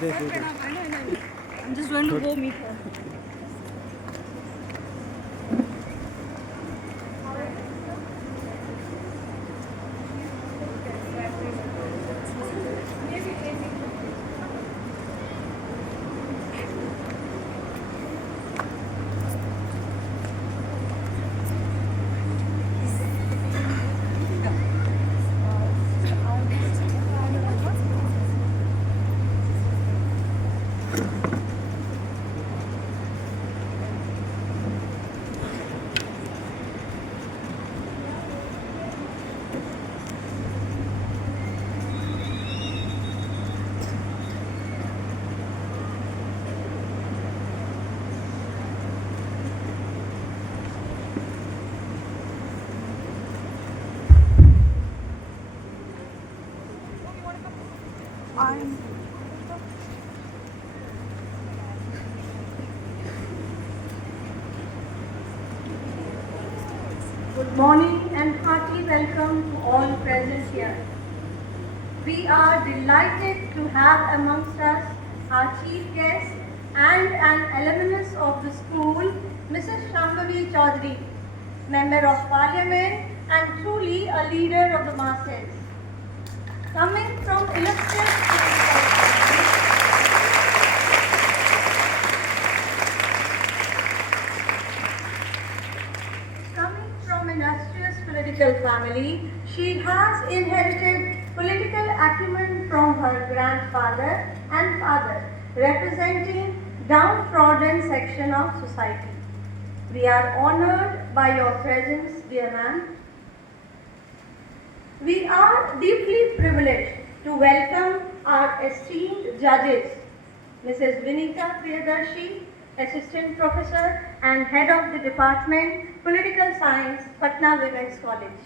I'm just going to go meet her. Good morning and hearty welcome to all present here. We are delighted to have amongst us our chief guest and an alumnus of the school, Mrs. Shambhavi Chaudhary, Member of Parliament and truly a leader of the masses. Coming from illustrious political family, she has inherited political acumen from her grandfather and father, representing downtrodden section of society. We are honored by your presence, dear ma'am. We are deeply privileged to welcome our esteemed judges, Mrs. Vinita Priyadarshi, Assistant Professor and Head of the Department, Political Science, Patna Women's College,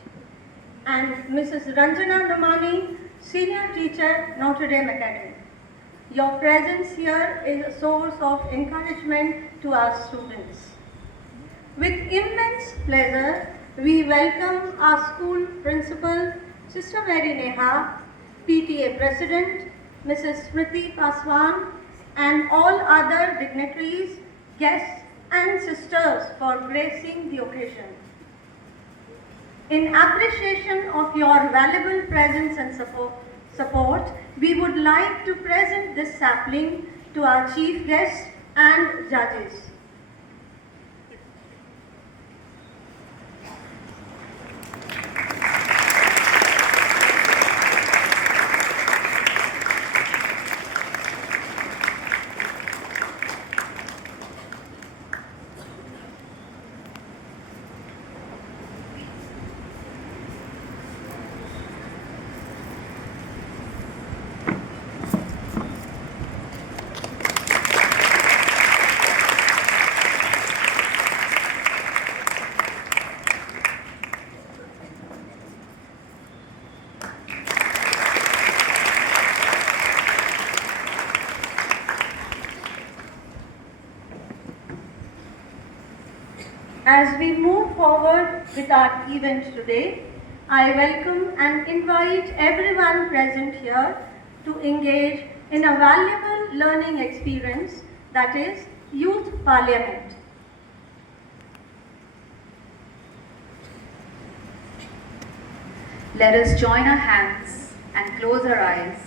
and Mrs. Ranjana Domani, Senior Teacher, Notre Dame Academy. Your presence here is a source of encouragement to our students. With immense pleasure, we welcome our school principal, Sister Mary Neha, PTA President, Mrs. Smriti Paswan, and all other dignitaries, guests, and sisters for gracing the occasion. In appreciation of your valuable presence and support, we would like to present this sapling to our chief guests and judges. As we move forward with our event today, I welcome and invite everyone present here to engage in a valuable learning experience, that is Youth Parliament. Let us join our hands and close our eyes,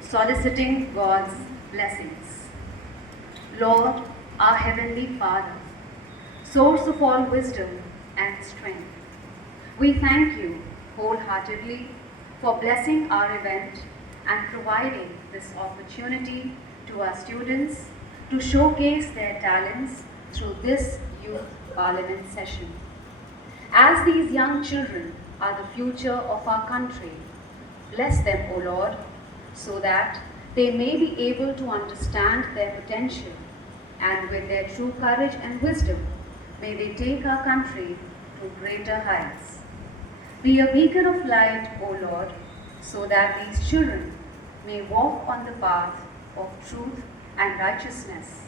soliciting God's blessings. Lord, our Heavenly Father, source of all wisdom and strength, we thank you wholeheartedly for blessing our event and providing this opportunity to our students to showcase their talents through this Youth Parliament session. As these young children are the future of our country, bless them, O Lord, so that they may be able to understand their potential, and with their true courage and wisdom, may they take our country to greater heights. Be a beacon of light, O Lord, so that these children may walk on the path of truth and righteousness,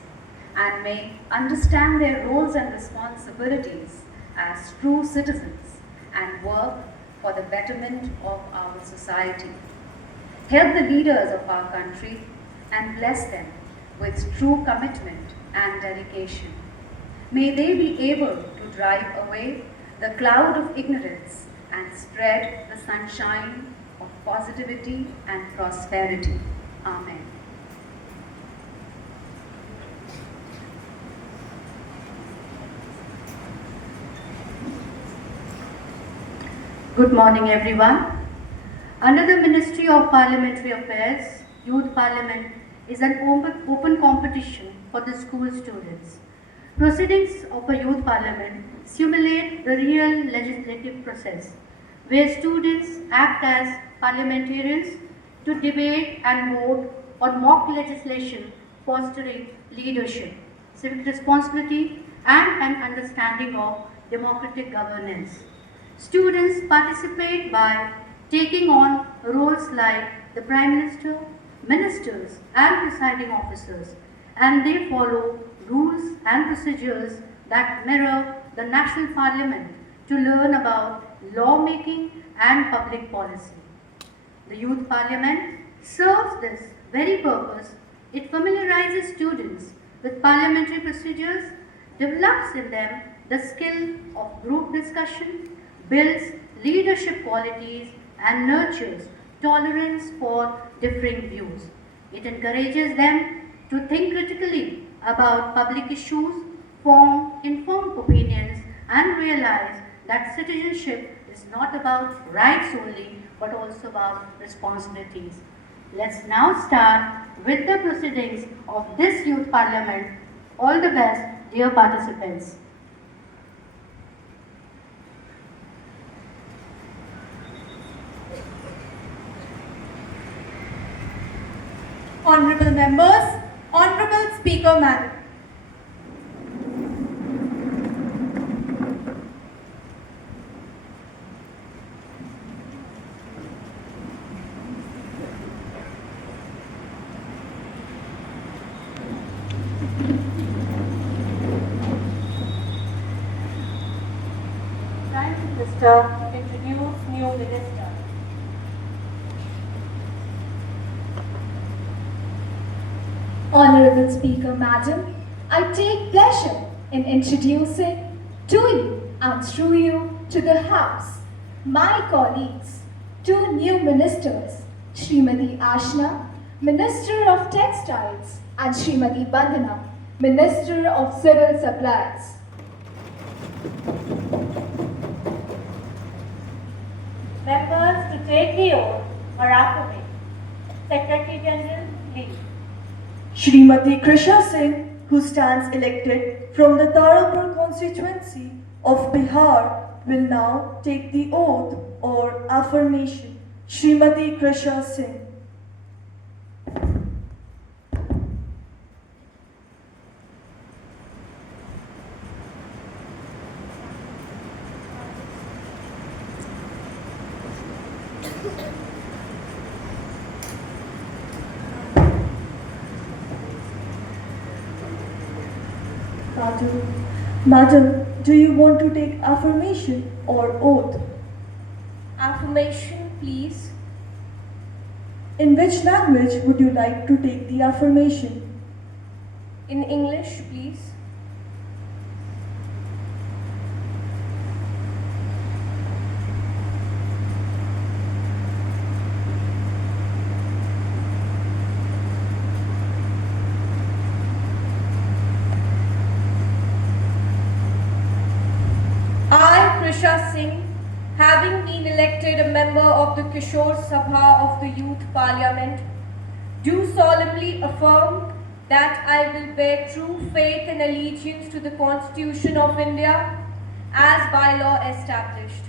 and may understand their roles and responsibilities as true citizens and work for the betterment of our society. Help the leaders of our country and bless them with true commitment and dedication. May they be able to drive away the cloud of ignorance and spread the sunshine of positivity and prosperity. Amen. Good morning, everyone. Under the Ministry of Parliamentary Affairs, Youth Parliament is an open competition for the school students. Proceedings of a youth parliament simulate the real legislative process, where students act as parliamentarians to debate and vote on mock legislation fostering leadership, civic responsibility, and an understanding of democratic governance. Students participate by taking on roles like the Prime Minister, ministers, and presiding officers, and they follow rules and procedures that mirror the national parliament to learn about lawmaking and public policy. The youth parliament serves this very purpose. It familiarizes students with parliamentary procedures, develops in them the skill of group discussion, builds leadership qualities, and nurtures tolerance for differing views. It encourages them to think critically about public issues, form informed opinions, and realize that citizenship is not about rights only but also about responsibilities. Let's now start with the proceedings of this youth parliament. All the best, dear participants. Honorable members, Honorable Speaker Madam. Prime Minister introduce new minister. Honorable Speaker, Madam, I take pleasure in introducing to you and through you to the House my colleagues, two new ministers, Srimati Ashna, Minister of Textiles, and Srimati Bandhana, Minister of Civil Supplies. Members to take the oath are affirmated. Secretary General, please. Srimati Krisha Singh, who stands elected from the Tarapur constituency of Bihar, will now take the oath or affirmation. Srimati Krisha Singh. Madam, do you want to take affirmation or oath? Affirmation, please. In which language would you like to take the affirmation? In English, please. I, Krisha Singh, having been elected a member of the Kishore Sabha of the Youth Parliament, do solemnly affirm that I will bear true faith and allegiance to the Constitution of India as by law established.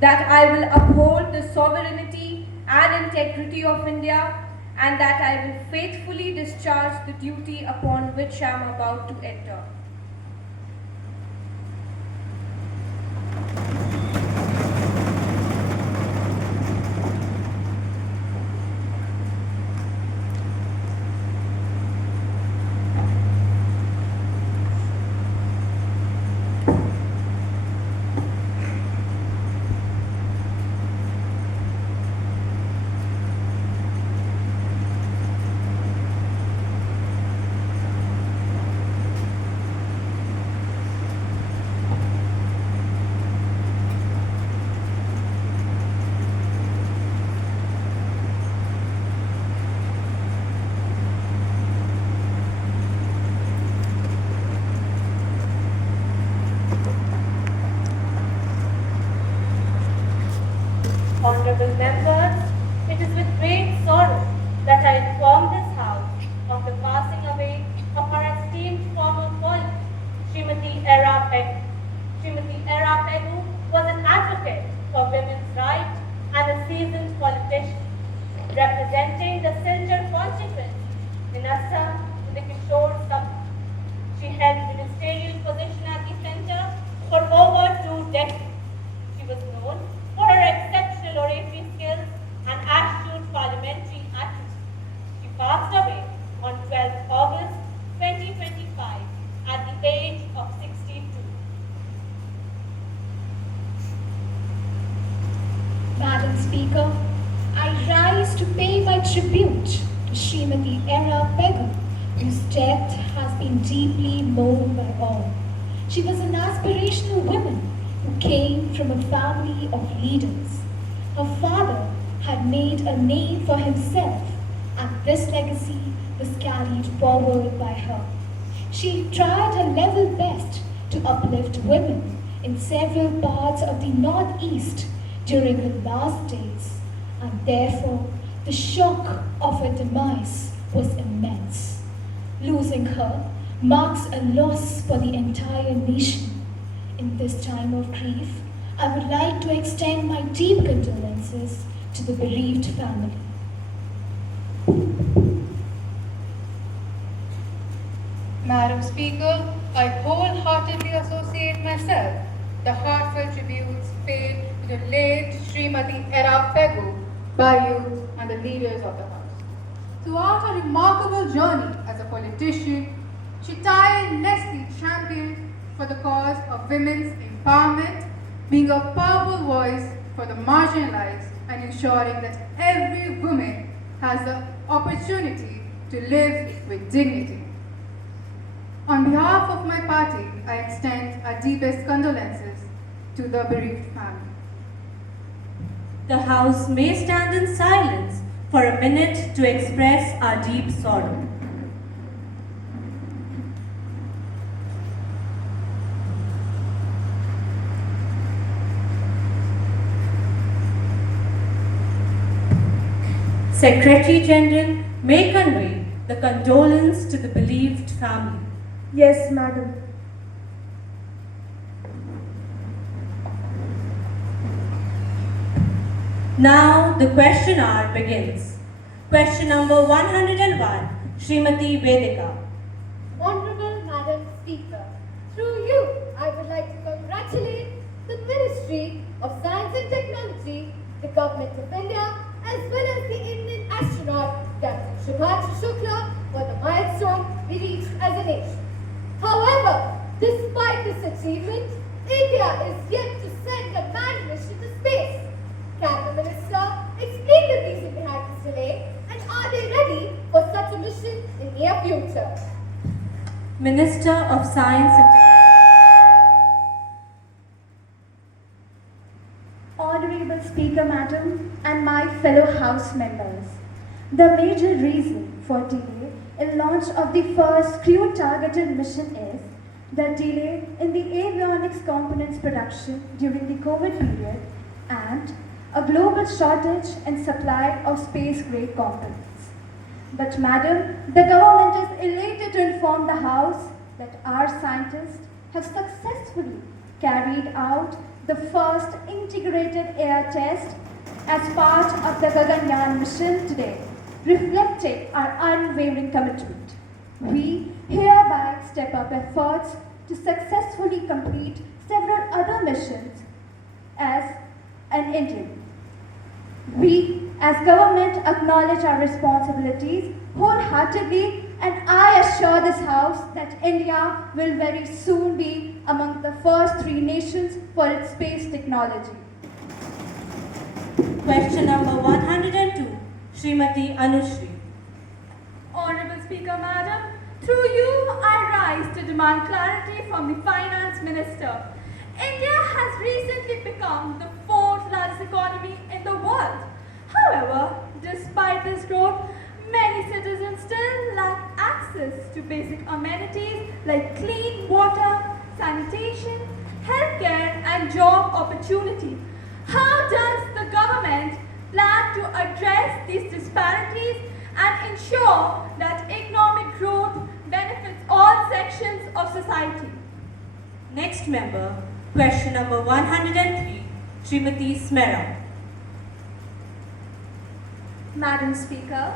That I will uphold the sovereignty and integrity of India, and that I will faithfully discharge the duty upon which I am about to enter. that I inform this House of the passing away of our esteemed former colleague, Srimati Era Pegu. Srimati Era Pegu was an advocate for women's rights and a seasoned politician, representing the Silchar constituency in Assam in the Kishore Sabha. She held ministerial position at the centre for over 2 decades. She was known for her exceptional oratory skills and astute parliamentary attitude. She passed away on 12 August 2025 at the age of 62. Madam Speaker, I rise to pay my tribute to Srimati Era Pegu, whose death has been deeply mourned by all. She was an aspirational woman who came from a family of leaders. Her father had made a name for himself, and this legacy was carried forward by her. She tried her level best to uplift women in several parts of the Northeast during her last days, and therefore the shock of her demise was immense. Losing her marks a loss for the entire nation. In this time of grief, I would like to extend my deep condolences to the bereaved family. Madam Speaker, I wholeheartedly associate myself the heartfelt tributes paid to the late Srimati Era Pegu by you and the leaders of the House. Throughout her remarkable journey as a politician, she tirelessly championed for the cause of women's empowerment, being a powerful voice for the marginalized and ensuring that every woman has the opportunity to live with dignity. On behalf of my party, I extend our deepest condolences to the bereaved family. The House may stand in silence for a minute to express our deep sorrow. Secretary General may convey the condolence to the bereaved family. Yes, Madam. Now the question hour begins. Question number 101, Srimati Vedika. Honorable Madam Speaker, through you, I would like to congratulate the Ministry of Science and Technology, the Government of India, as well as the Indian astronaut, Captain Shubhashu Shukla, for the milestone we reached as a nation. However, despite this achievement, India is yet to send a manned mission to space. Can the Minister explain the reason behind this delay, and are they ready for such a mission in near future? Minister of Science and Honorable Speaker, Madam, and my fellow House members, the major reason for delay in launch of the first crew-targeted mission is the delay in the avionics components production during the COVID period and a global shortage in supply of space-grade components. But, Madam, the government is elated to inform the House that our scientists have successfully carried out the first integrated air test as part of the Gaganyaan mission today, reflecting our unwavering commitment. We hereby step up efforts to successfully complete several other missions as an Indian. We, as government, acknowledge our responsibilities wholeheartedly, and I assure this House that India will very soon be among the first 3 nations for its space technology. Question number 102, Srimati Anushri. Honorable Speaker, Madam, through you I rise to demand clarity from the Finance Minister. India has recently become the 4th largest economy in the world. However, despite this growth, many citizens still lack access to basic amenities like clean water, sanitation, healthcare, and job opportunity. How does the government plan to address these disparities and ensure that economic growth benefits all sections of society. Next member, question number 103, Srimati Smera. Madam Speaker,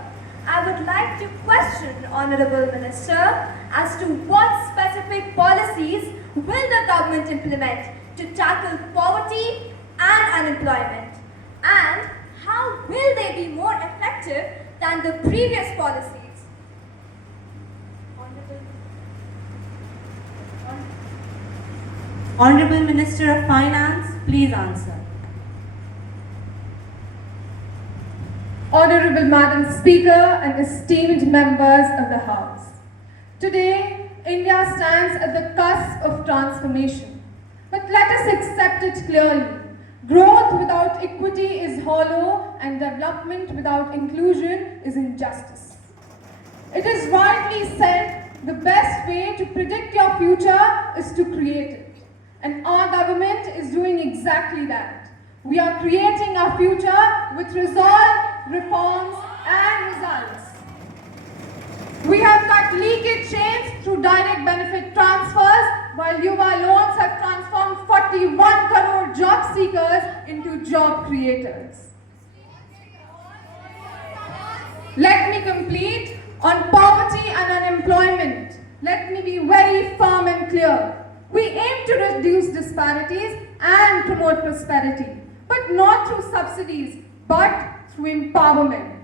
I would like to question Honorable Minister as to what specific policies will the government implement to tackle poverty and unemployment, and how will they be more effective than the previous policies? Honorable Minister of Finance, please answer. Honorable Madam Speaker and esteemed members of the House. Today, India stands at the cusp of transformation. But let us accept it clearly. Growth without equity is hollow, and development without inclusion is injustice. It is rightly said, the best way to predict your future is to create it. And our government is doing exactly that. We are creating our future with resolve, reforms and results. We have cut leakage chains through direct benefit transfers, while Yuva loans have transformed 41 crore job seekers into job creators. Let me complete on poverty and unemployment. Let me be very firm and clear. We aim to reduce disparities and promote prosperity, but not through subsidies, but through empowerment.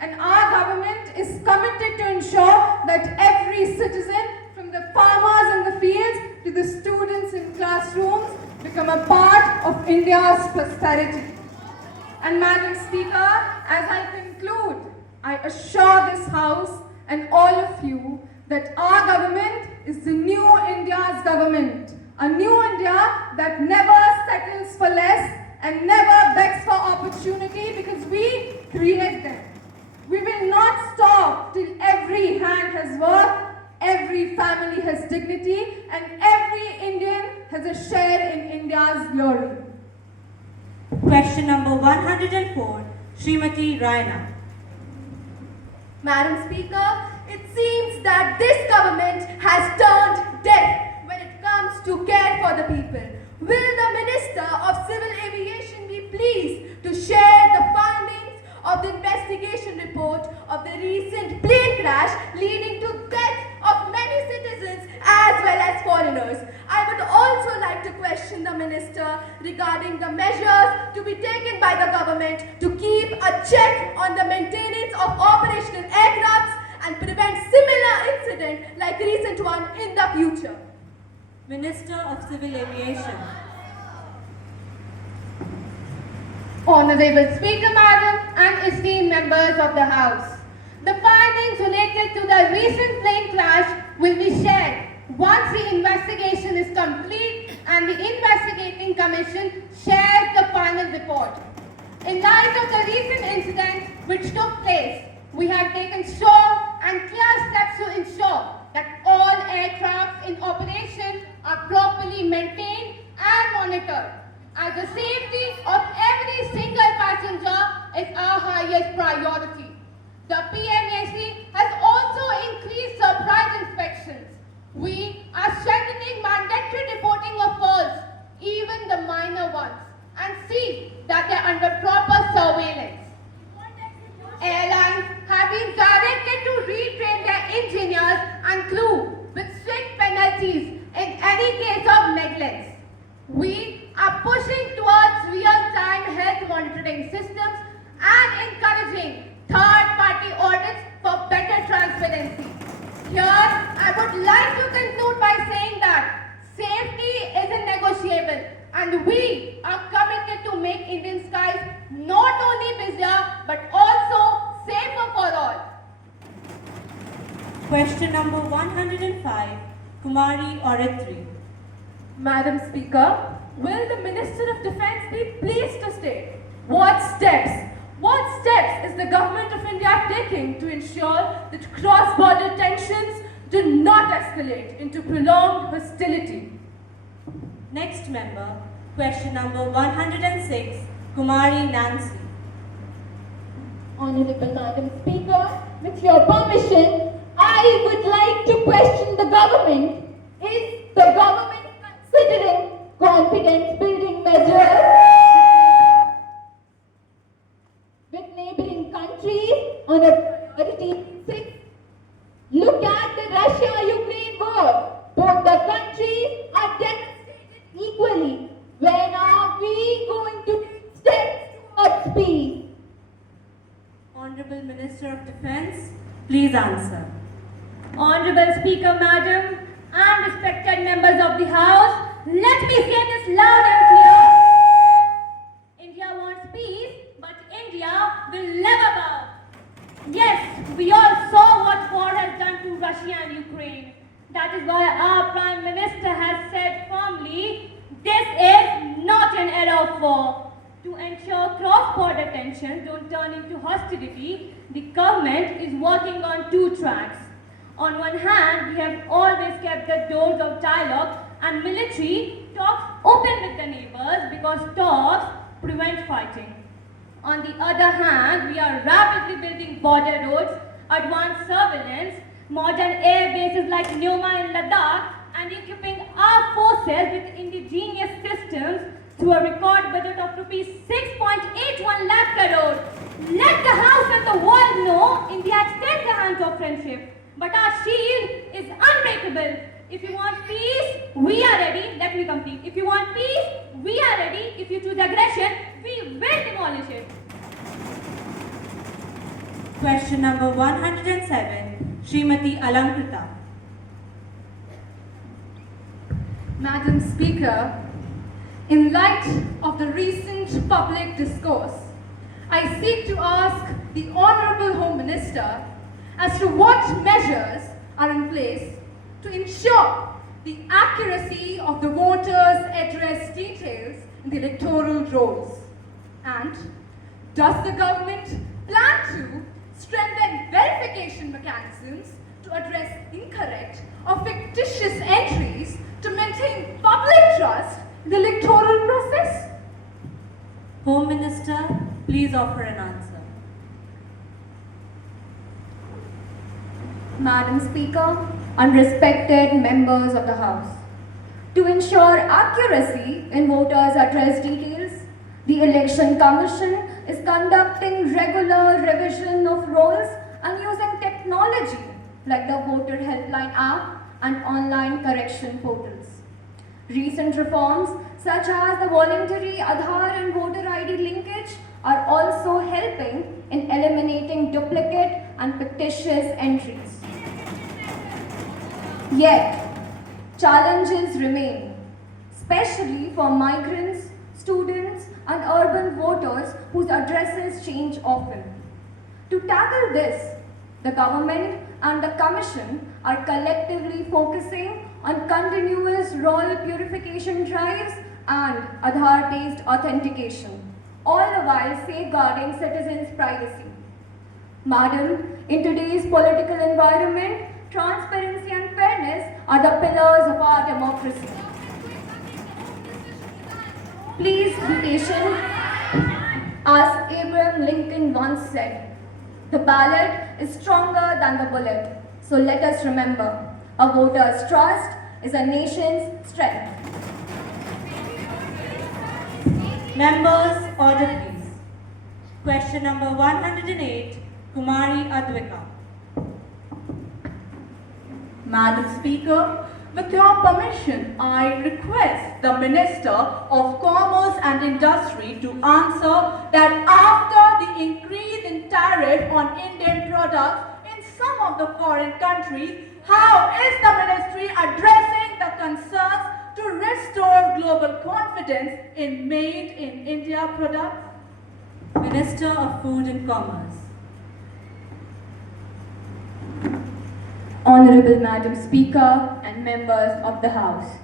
And our government is committed to ensure that every citizen, from the farmers in the fields to the students in classrooms, become a part of India's prosperity. And Madam Speaker, as I conclude, I assure this House and all of you that our government is the new India's government. A new India that never settles for less and never begs for opportunity, because we create them. We will not stop till every hand has work, every family has dignity, and every Indian has a share in India's glory. Question number 104, Srimati Raina. Madam Speaker, it seems that this government has turned deaf when it comes to care for the people. Will the Minister of Civil Aviation be pleased to share the findings of the investigation report of the recent plane crash leading to death of many citizens as well as foreigners? I would also like to question the Minister regarding the measures to be taken by the government to keep a check on the maintenance of operational aircrafts and prevent similar incidents like recent one in the future. Minister of Civil Aviation. Honorable Speaker, Madam, and esteemed members of the House. The findings related to the recent plane crash will be shared once the investigation is complete and the investigating commission shares the final report. In light of the recent incident which took place, we have taken sure and clear steps to ensure that all aircraft in operation are properly maintained and monitored, as the safety of every single passenger is our highest priority. The PMAC has also increased surprise inspections. We are strengthening mandatory reporting of faults, even the minor ones, and see that they are under proper surveillance. Airlines have been directed to retrain their engineers and crew with strict penalties in any case of negligence. We are pushing towards real-time health monitoring systems and encouraging third-party audits for better transparency. Here, I would like to conclude by saying that safety isn't negotiable, and we are committed to make Indian skies not only busier but also safer for all. Question number 105, Kumari Orithri. Madam Speaker, will the Minister of Defence be pleased to state what steps is the Government of India taking to ensure that cross-border tensions do not escalate into prolonged hostility? Next member, question number 106, Kumari Nancy. Honorable Madam Speaker, with your permission, I would like to question the government. Is the government considering confidence building measures with neighboring countries on a priority basis? Look at the Russia-Ukraine war. Both the countries are devastated equally. When are we going to take steps towards peace? Honorable Minister of Defence, please answer. Honorable Speaker, Madam, and respected members of the House, let me say this loud and clear. India wants peace, but India will never bow. Yes, we all saw what war has done to Russia and Ukraine. That is why our Prime Minister has said firmly, this is not an era of war. To ensure cross-border tensions don't turn into hostility, the government is working on two tracks. On one hand, we have always kept the doors of dialogue and military talks open with the neighbors because talks prevent fighting. On the other hand, we are rapidly building border roads, advanced surveillance, modern air bases like Neoma in Ladakh, and equipping our forces with indigenous systems through a record budget of rupees 6.81 lakh crore. Let the House and the world know India extends the hands of friendship. But our shield is unbreakable. If you want peace, we are ready. Let me complete. If you want peace, we are ready. If you choose aggression, we will demolish it. Question number 107, Srimati Alankrita. Madam Speaker, in light of the recent public discourse, I seek to ask the Honourable Home Minister as to what measures are in place to ensure the accuracy of the voters' address details in the electoral rolls. And does the government plan to strengthen verification mechanisms to address incorrect or fictitious entries to maintain public trust in the electoral process? Home Minister, please offer an answer. Madam Speaker and respected members of the House, to ensure accuracy in voters' address details, the Election Commission is conducting regular revision of rolls and using technology like the Voter Helpline app and online correction portals. Recent reforms such as the voluntary Aadhaar and voter ID linkage are also helping in eliminating duplicate and fictitious entries. Yet, challenges remain, especially for migrants, students, and urban voters whose addresses change often. To tackle this, the government and the Commission are collectively focusing on continuous roll purification drives and Aadhaar-based authentication, all the while safeguarding citizens' privacy. Madam, in today's political environment, transparency and fairness are the pillars of our democracy. Please be patient. As Abraham Lincoln once said, the ballot is stronger than the bullet. So let us remember, a voter's trust is a nation's strength. Members, order please. Question number 108, Kumari Advika. Madam Speaker, with your permission, I request the Minister of Commerce and Industry to answer that after the increase in tariff on Indian products in some of the foreign countries, how is the Ministry addressing the concerns to restore global confidence in made in India products? Minister of Food and Commerce. Honorable Madam Speaker and members of the House,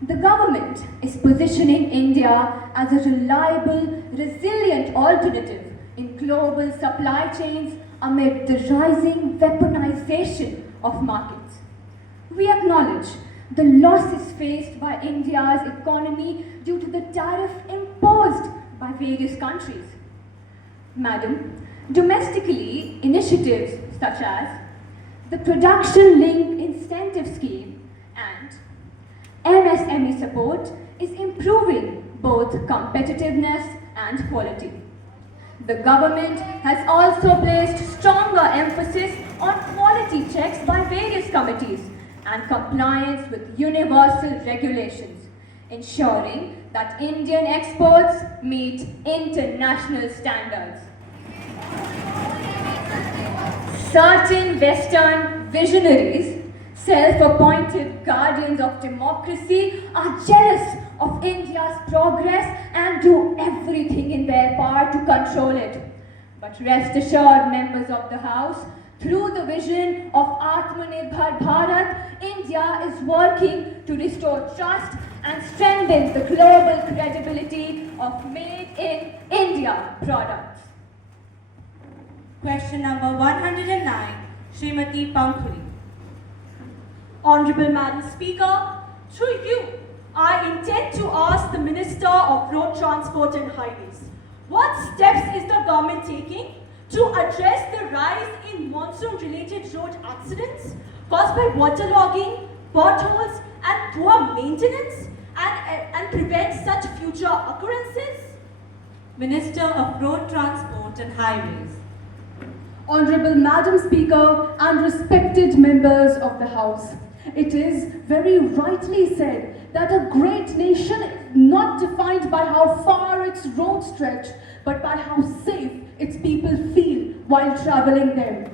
the government is positioning India as a reliable, resilient alternative in global supply chains amid the rising weaponization of markets. We acknowledge the losses faced by India's economy due to the tariff imposed by various countries. Madam, domestically, initiatives such as the Production Linked Incentive Scheme and MSME support is improving both competitiveness and quality. The government has also placed stronger emphasis on quality checks by various committees and compliance with universal regulations, ensuring that Indian exports meet international standards. Certain Western visionaries, self-appointed guardians of democracy, are jealous of India's progress and do everything in their power to control it. But rest assured, members of the House, through the vision of Atmanirbhar Bharat, India is working to restore trust and strengthen the global credibility of Made in India products. Question number 109, Srimati Pankhuri. Honorable Madam Speaker, through you, I intend to ask the Minister of Road Transport and Highways, what steps is the government taking to address the rise in monsoon-related road accidents caused by waterlogging, potholes, and poor maintenance, and prevent such future occurrences? Minister of Road Transport and Highways. Honorable Madam Speaker and respected members of the House, it is very rightly said that a great nation is not defined by how far its roads stretch, but by how safe its people feel while traveling them.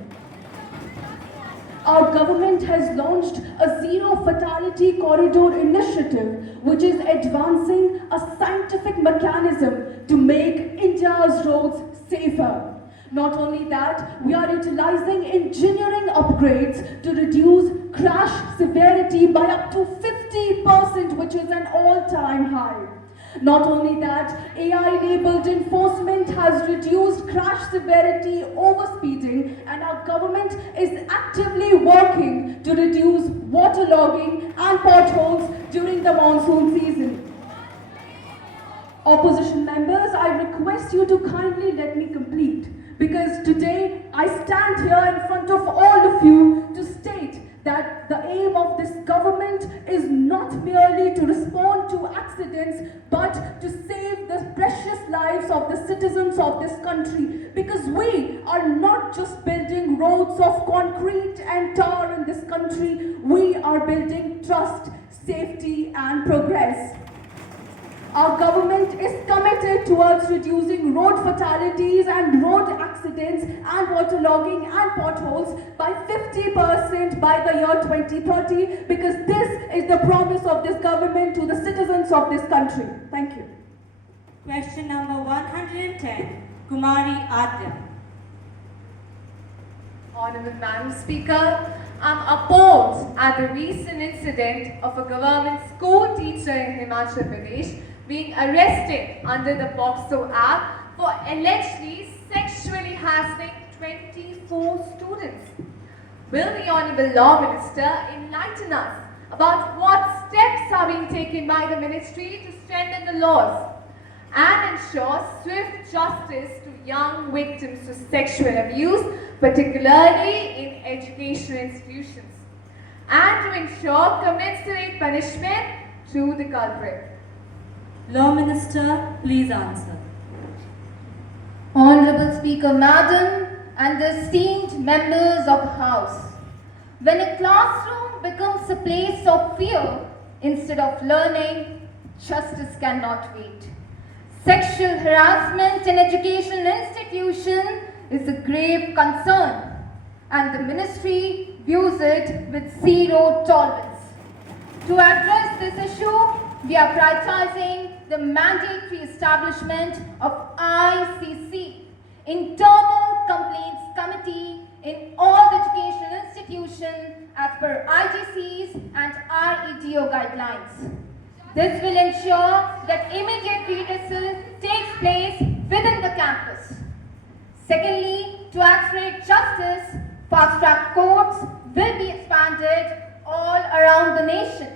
Our government has launched a zero fatality corridor initiative, which is advancing a scientific mechanism to make India's roads safer. Not only that, we are utilizing engineering upgrades to reduce crash severity by up to 50%, which is an all-time high. Not only that, AI-enabled enforcement has reduced crash severity, overspeeding, and our government is actively working to reduce waterlogging and potholes during the monsoon season. Opposition members, I request you to kindly let me complete, because today I stand here in front of all of you to state that the aim of this government is not merely to respond to accidents, but to save the precious lives of the citizens of this country. Because we are not just building roads of concrete and tar in this country, we are building trust, safety, and progress. Our government is committed towards reducing road fatalities and road accidents and waterlogging and potholes by 50% by the year 2030, because this is the promise of this government to the citizens of this country. Thank you. Question number 110, Kumari Adya. Honorable Madam Speaker, I'm appalled at the recent incident of a government school teacher in Himachal Pradesh being arrested under the POCSO Act for allegedly sexually harassing 24 students. Will the Honorable Law Minister enlighten us about what steps are being taken by the Ministry to strengthen the laws and ensure swift justice to young victims of sexual abuse, particularly in educational institutions, and to ensure commensurate punishment to the culprit? Law Minister, please answer. Honorable Speaker Madam and the esteemed members of the House, when a classroom becomes a place of fear instead of learning, justice cannot wait. Sexual harassment in educational institution is a grave concern, and the Ministry views it with zero tolerance. To address this issue, we are prioritizing the mandatory establishment of ICC, Internal Complaints Committee, in all educational institutions as per IGC's and RETO guidelines. This will ensure that immediate redressal takes place within the campus. Secondly, to accelerate justice, fast-track courts will be expanded all around the nation.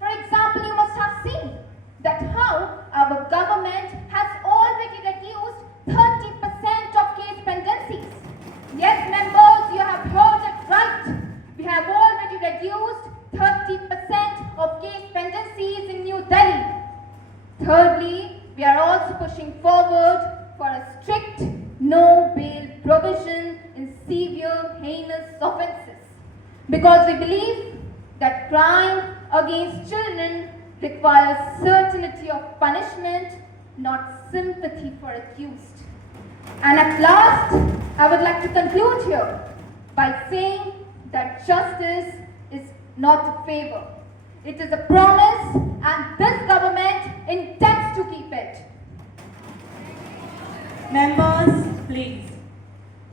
For example, you must have seen that how our government has already reduced 30% of case pendencies. Yes, members, you have pushing forward for a strict no bail provision in severe heinous offences because we believe that crime against children requires certainty of punishment, not sympathy for accused. And at last, I would like to conclude here by saying that justice is not a favor. It is a promise, and this government intends to keep it. Members, please.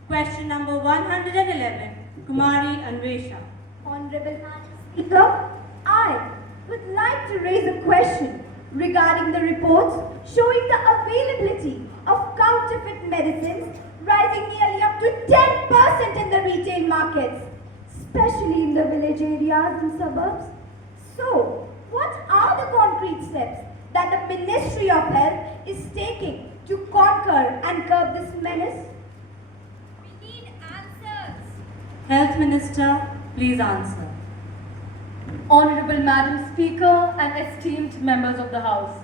Question number 111, Kumari Anvesha. Honorable Madam Speaker, I would like to raise a question regarding the reports showing the availability of counterfeit medicines rising nearly up to 10% in the retail markets, especially in the village areas and suburbs. So, what are the concrete steps that the Ministry of Health is taking to conquer and curb this menace? We need answers. Health Minister, please answer. Honorable Madam Speaker and esteemed members of the House,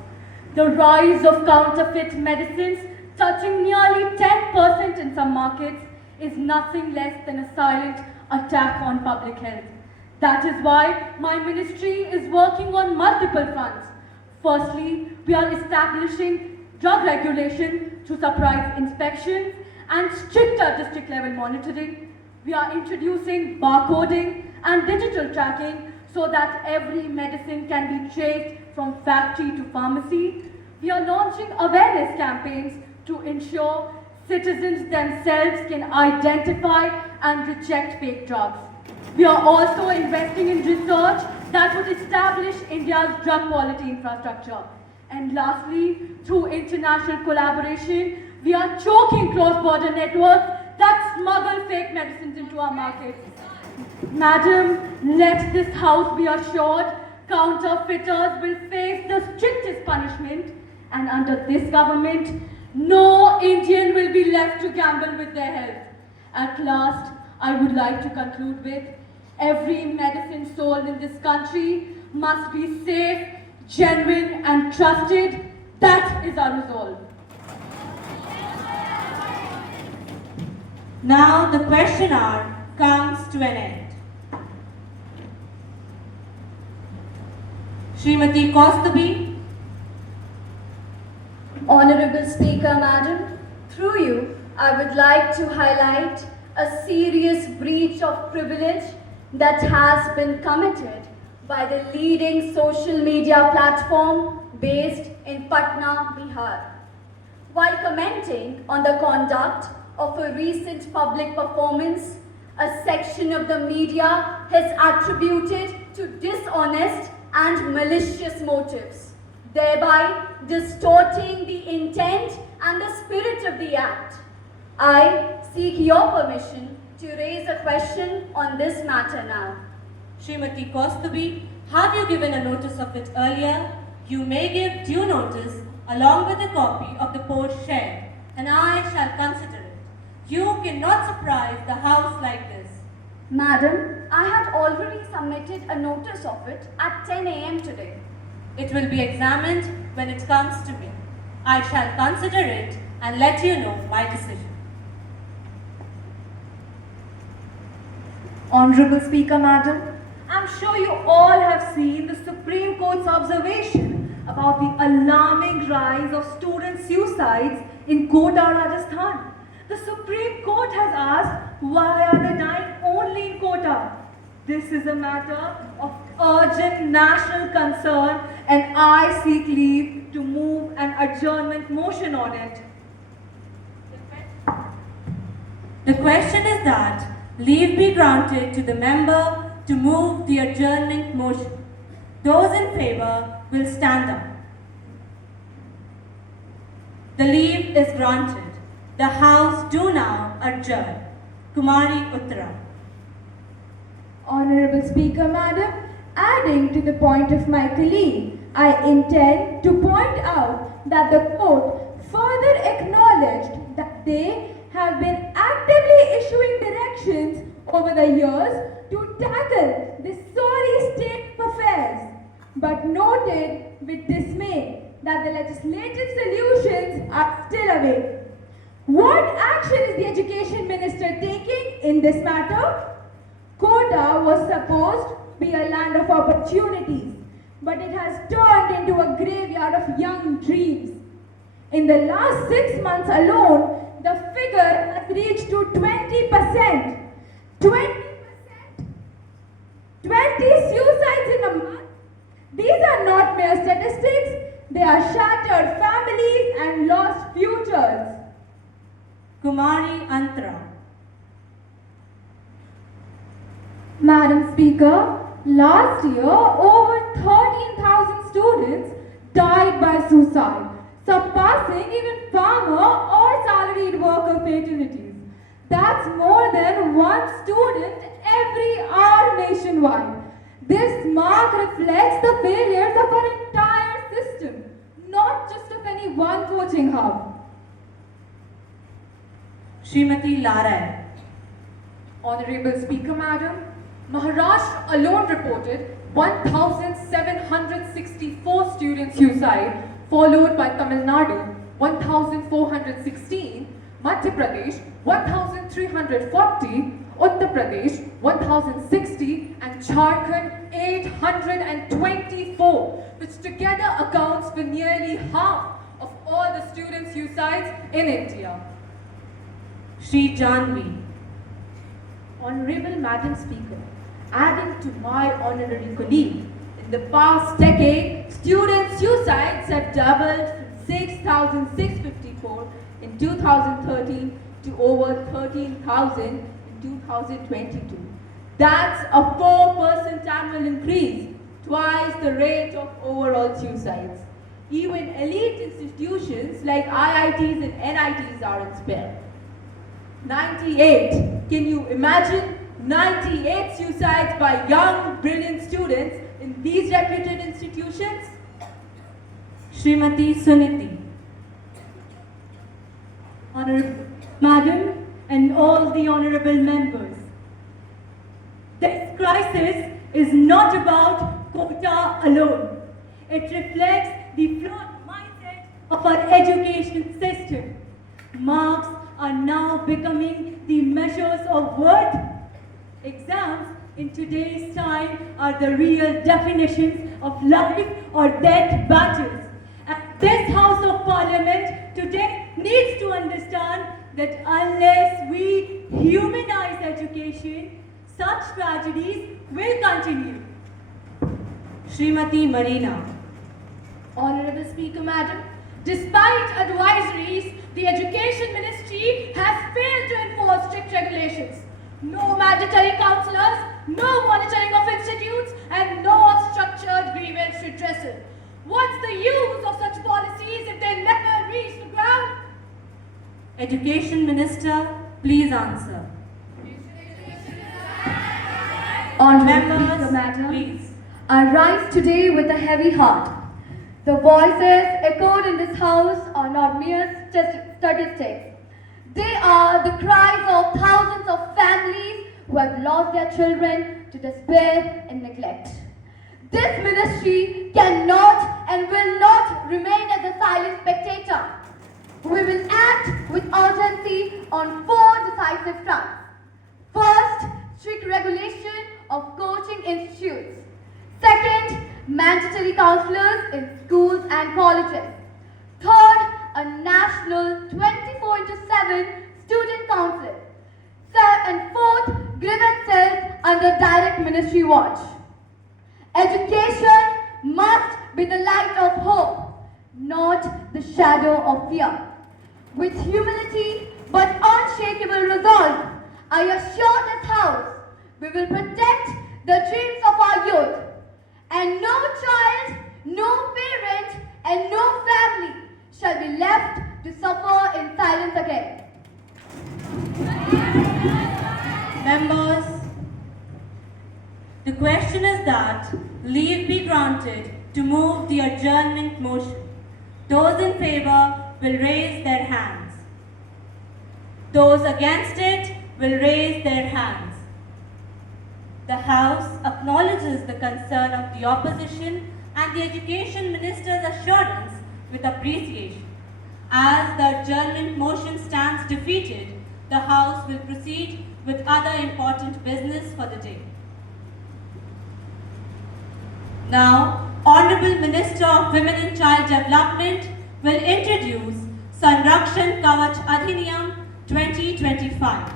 the rise of counterfeit medicines touching nearly 10% in some markets is nothing less than a silent attack on public health. That is why my ministry is working on multiple fronts. Firstly, we are establishing drug regulation through surprise inspections and stricter district level monitoring. We are introducing barcoding and digital tracking so that every medicine can be traced from factory to pharmacy. We are launching awareness campaigns to ensure citizens themselves can identify and reject fake drugs. We are also investing in research that would establish India's drug quality infrastructure. And lastly, through international collaboration, we are choking cross-border networks that smuggle fake medicines into our markets. Madam, let this House be assured counterfeiters will face the strictest punishment, and under this government, no Indian will be left to gamble with their health. At last, I would like to conclude with, every medicine sold in this country must be safe, genuine and trusted. That is our resolve. Now the question hour comes to an end. Srimati Kostubi. Honorable Speaker, Madam, through you, I would like to highlight a serious breach of privilege that has been committed by the leading social media platform based in Patna, Bihar. While commenting on the conduct of a recent public performance, a section of the media has attributed to dishonest and malicious motives, thereby distorting the intent and the spirit of the act. I seek your permission to raise a question on this matter now. Srimati Kostubi, have you given a notice of it earlier? You may give due notice along with a copy of the post shared, and I shall consider it. You cannot surprise the House like this. Madam, I had already submitted a notice of it at 10 a.m. today. It will be examined when it comes to me. I shall consider it and let you know my decision. Honorable Speaker, Madam, I'm sure you all have seen the Supreme Court's observation about the alarming rise of student suicides in Kota, Rajasthan. The Supreme Court has asked, why are they dying only in Kota? This is a matter of urgent national concern, and I seek leave to move an adjournment motion on it. The question is that leave be granted to the member to move the adjournment motion. Those in favor will stand up. The leave is granted. The House do now adjourn. Kumari Uttara. Honorable Speaker, Madam, adding to the point of my colleague, I intend to point out that the court further acknowledged that they have been actively issuing directions over the years to tackle this sorry state of affairs, but noted with dismay that the legislative solutions are still away. What action is the Education Minister taking in this matter? Kota was supposed to be a land of opportunities, but it has turned into a graveyard of young dreams. In the last 6 months alone, the figure has reached to 20%. 20%? 20 suicides in a month? These are not mere statistics, they are shattered families and lost futures. Kumari Antra. Madam Speaker, last year over 13,000 students died by suicide, surpassing even farmer or salaried worker fatalities. That's more than one student every hour nationwide. This mark reflects the failures of our entire system, not just of any one coaching hub. Srimati Larai. Honorable Speaker, Madam, Maharashtra alone reported 1,764 student suicide, followed by Tamil Nadu 1,416, Madhya Pradesh 1,340, Uttar Pradesh 1,060 and Jharkhand 824, which together accounts for nearly half of all the student suicides in India. Shri Janvi. Honorable Madam Speaker, adding to my honorary colleague, in the past decade, student suicides have doubled from 6,654 in 2013 to over 13,000 in 2022. That's a 4% annual increase, twice the rate of overall suicides. Even elite institutions like IITs and NITs are in spell. 98. Can you imagine 98 suicides by young, brilliant students in these reputed institutions? Srimati Suniti. Honorable Madam and all the honorable members, this crisis is not about quota alone. It reflects the flawed mindset of our education system. Marks are now becoming the measures of worth. Exams in today's time are the real definitions of life or death battles. And this House of Parliament today needs to understand that unless we humanize education, such tragedies will continue. Srimati Marina. Honorable Speaker, Madam, despite advisories, the Education Ministry has failed to enforce strict regulations. No mandatory counselors, no monitoring of institutes, and no structured grievance redressal. What's the use of such policies if they never reach the ground? Education Minister, please answer. Honorable Members, Speaker, Madam, please. I rise today with a heavy heart. The voices echoed in this house are not mere statistics. They are the cries of thousands of families who have lost their children to despair and neglect. This ministry cannot and will not remain as a silent spectator. We will act with urgency on 4 decisive fronts. First, strict regulation of coaching institutes. Second, mandatory counselors in schools and colleges. Third, a national 24/7 student council. And fourth, grievance cells under direct ministry watch. Education must be the light of hope, not the shadow of fear. With humility but unshakable resolve, I assure this House we will protect the dreams of our youth, and no child, no parent, and no family shall be left to suffer in silence again. Members, the question is that leave be granted to move the adjournment motion. Those in favor will raise their hands. Those against it will raise their hands. The House acknowledges the concern of the opposition and the Education Minister's assurance with appreciation. As the adjournment motion stands defeated, the House will proceed with other important business for the day. Now, Honorable Minister of Women and Child Development will introduce Sanrakshan Kavach Adhiniyam 2025.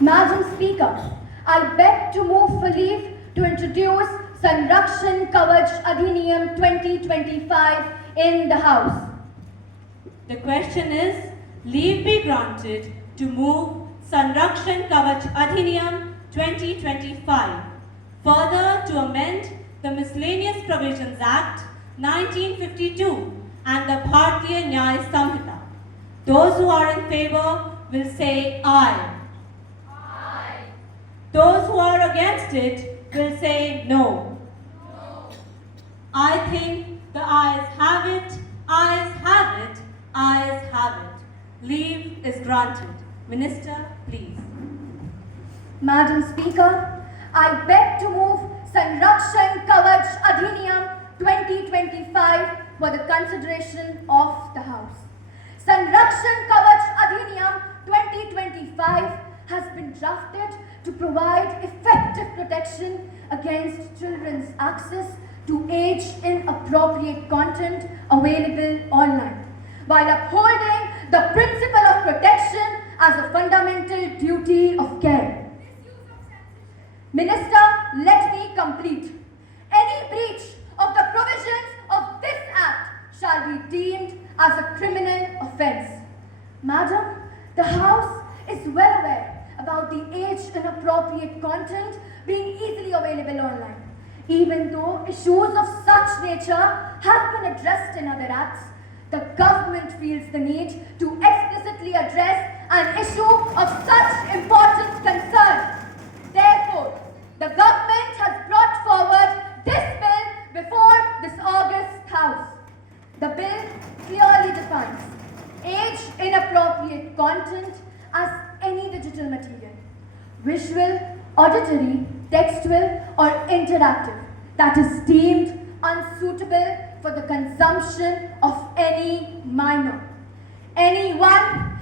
Madam Speaker, I beg to move for leave to introduce Sanrakshan Kavach Adhiniyam 2025 in the House. The question is, leave be granted to move Sanrakshan Kavach Adhiniyam 2025, further to amend the Miscellaneous Provisions Act 1952 and the Bharatiya Nyaya Samhita. Those who are in favor will say aye. Aye. Those who are against it will say no. No. I think the ayes have it, ayes have it, ayes have it. Leave is granted. Minister, please. Madam Speaker, I beg to move Sanrakshan Kavach Adhiniyam 2025 for the consideration of the House. Sanrakshan Kavach Adhiniyam 2025 has been drafted to provide effective protection against children's access to age-inappropriate content available online, while upholding the principle of protection as a fundamental duty of care. Minister, let me complete. Any breach of the provisions of this Act shall be deemed as a criminal offence. Madam, the House is well aware about the age-inappropriate content being easily available online. Even though issues of such nature have been addressed in other acts, the government feels the need to explicitly address an issue of such important concern. Therefore, the government has brought forward this bill before this August House. The bill clearly defines age-inappropriate content as any digital material, visual, auditory, textual, or interactive that is deemed unsuitable for the consumption of any minor. Anyone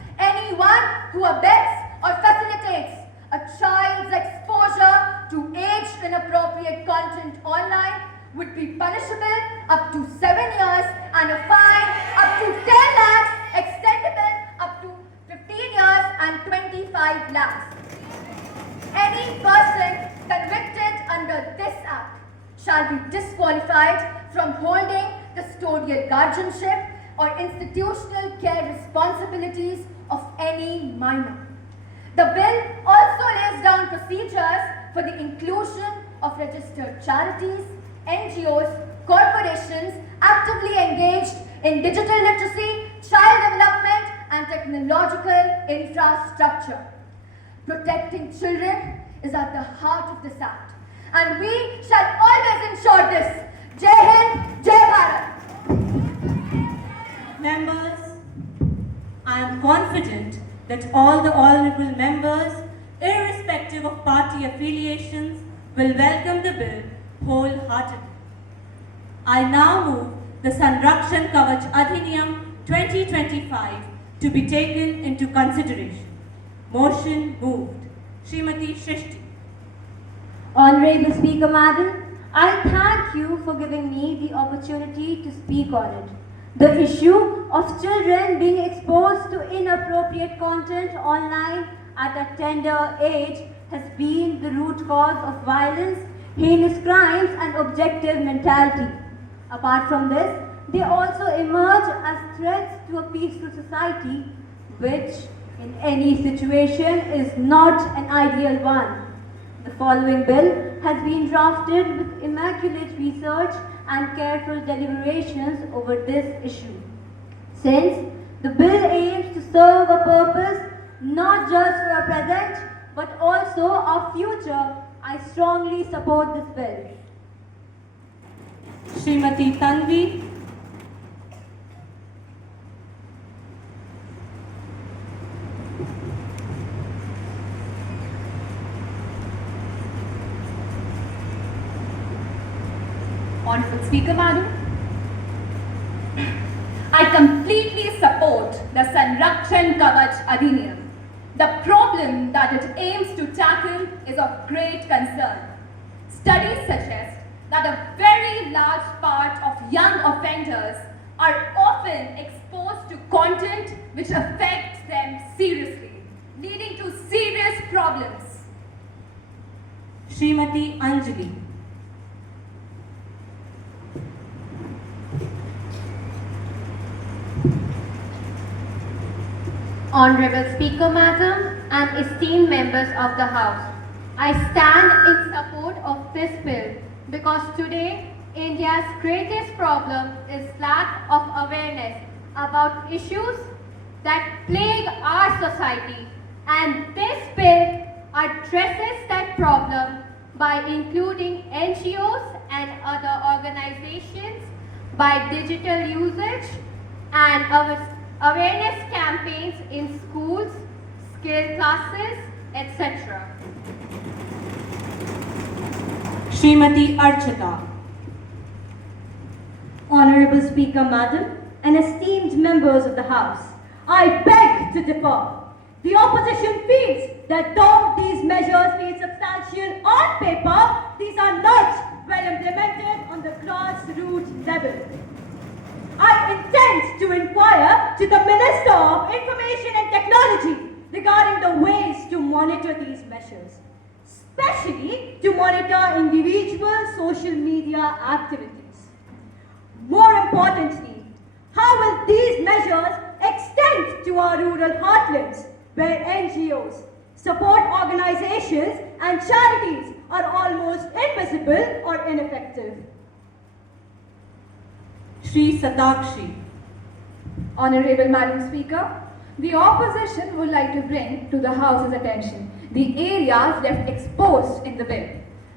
who abets or facilitates a child's exposure to age-inappropriate content online would be punishable up to 7 years and a fine up to 10 lakhs, extendable up to 15 years and 25 lakhs. Any person convicted under this Act shall be disqualified from holding custodial guardianship or institutional care responsibilities of any minor. The bill also lays down procedures for the inclusion of registered charities, NGOs, corporations actively engaged in digital literacy, child development, and technological infrastructure. Protecting children is at the heart of this Act, and we shall always ensure this. Jai Hind, Jai Bharat. Members, I am confident that all the honorable members, irrespective of party affiliations, will welcome the bill wholeheartedly. I now move the Sanrakshan Kavach Adhiniyam 2025 to be taken into consideration. Motion moved. Srimati Shrishti. Honorable Speaker, Madam, I thank you for giving me the opportunity to speak on it. The issue of children being exposed to inappropriate content online at a tender age has been the root cause of violence, heinous crimes, and objective mentality. Apart from this, they also emerge as threats to a peaceful society, which in any situation is not an ideal one. The following bill has been drafted with immaculate research and careful deliberations over this issue. Since the bill aims to serve a purpose not just for our present but also our future, I strongly support this bill. Srimati Tanvi. Honorable Speaker, Madam, I completely support the Sanrakshan Kavach Adhiniyam. The problem that it aims to tackle is of great concern. Studies suggest that a very large part of young offenders are often exposed to content which affects them seriously, leading to serious problems. Srimati Anjali. Honorable Speaker Madam and esteemed members of the House, I stand in support of this bill because today India's greatest problem is lack of awareness about issues that plague our society, and this bill addresses that problem by including NGOs and other organizations by digital usage and awareness campaigns in schools, skill classes, etc. Srimati Archita. Honorable Speaker Madam and esteemed members of the House, I beg to differ. The opposition feels that though these measures feel substantial on paper, these are not well implemented on the grassroots level. I intend to inquire to the Minister of Information and Technology regarding the ways to monitor these measures, especially to monitor individual social media activities. More importantly, how will these measures extend to our rural heartlands where NGOs, support organizations and charities are almost invisible or ineffective? Shri Satakshi. Honorable Madam Speaker, the opposition would like to bring to the House's attention the areas left exposed in the bill.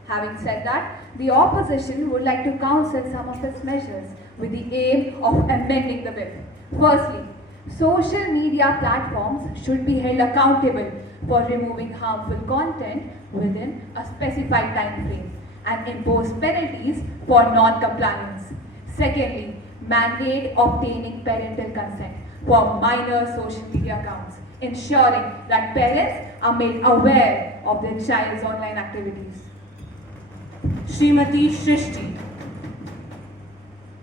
Having said that, the opposition would like to counsel some of its measures with the aim of amending the bill. Firstly, social media platforms should be held accountable for removing harmful content within a specified time frame and impose penalties for non-compliance. Secondly, mandate obtaining parental consent for minor social media accounts, ensuring that parents are made aware of their child's online activities. Srimati Shrishti.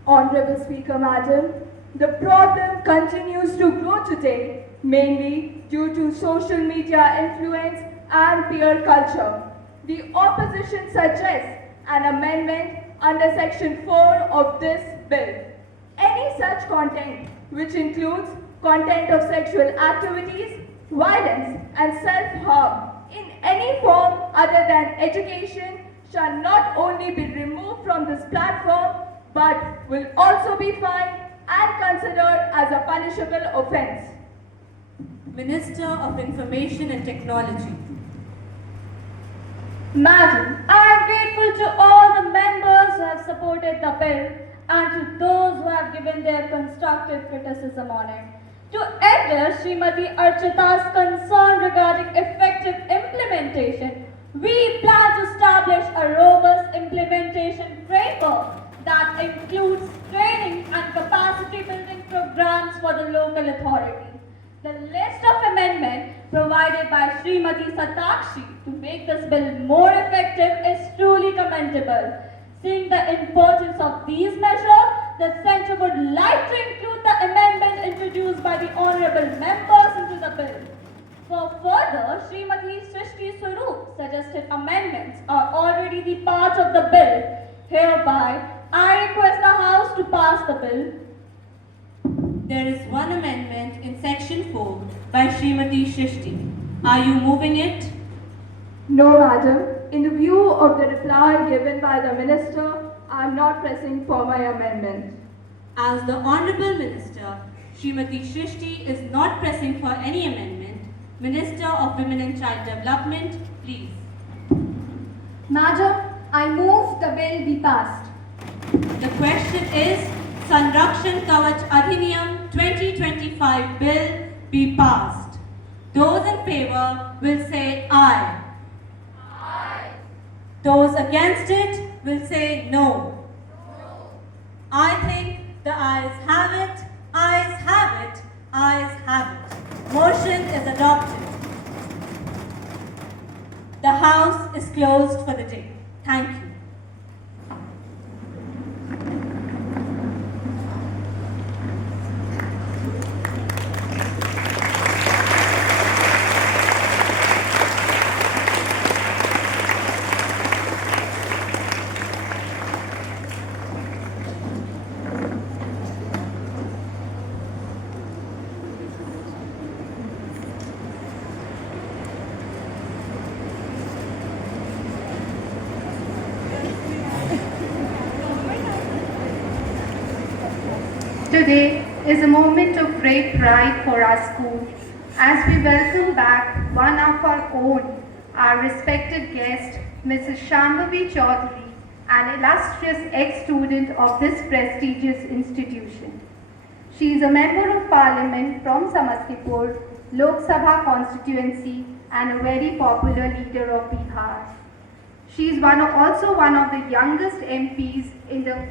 Honorable Speaker Madam, the problem continues to grow today, mainly due to social media influence and peer culture. The opposition suggests an amendment under Section 4 of this bill. Any such content, which includes content of sexual activities, violence, and self-harm in any form other than education, shall not only be removed from this platform, but will also be fined and considered as a punishable offense. Minister of Information and Technology. Madam, I am grateful to all the members who have supported the bill and to those who have given their constructive criticism on it. To address Srimati Archita's concern regarding effective implementation, we plan to establish a robust implementation framework that includes training and capacity building programs for the local authority. The list of amendments provided by Srimati Satakshi to make this bill more effective is truly commendable. Seeing the importance of these measures, the Centre would like to include the amendment introduced by the honourable members into the bill. For further, Srimati Srishti Swaroop suggested amendments are already the part of the bill. Hereby, I request the House to pass the bill. There is one amendment in Section 4 by Srimati Shrishti. Are you moving it? No, Madam. In the view of the reply given by the Minister, I am not pressing for my amendment. As the Honourable Minister, Srimati Shrishti is not pressing for any amendment. Minister of Women and Child Development, please. Madam, I move the bill be passed. The question is, Sanrakshan Kavach Adhiniyam 2025 bill be passed. Those in favour will say aye. Aye. Those against it will say no. I think the ayes have closed for the day. Thank you. Today is a moment of great pride for our school as we welcome back one of our own, our respected guest, Mrs. Shambhavi Chaudhary, an illustrious ex-student of this prestigious institution. She is a member of parliament from Samastipur, Lok Sabha constituency and a very popular leader of Bihar. She is also one of the youngest MPs in the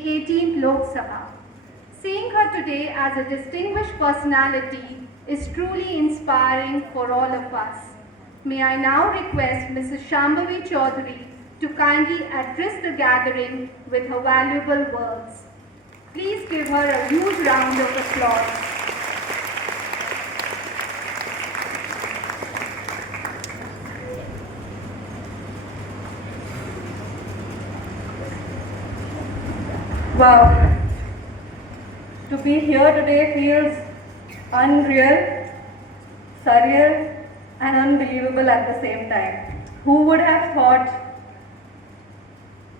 18th Lok Sabha. Seeing her today as a distinguished personality is truly inspiring for all of us. May I now request Mrs. Shambhavi Chaudhary to kindly address the gathering with her valuable words. Please give her a huge round of applause. Wow, to be here today feels unreal, surreal and unbelievable at the same time. Who would have thought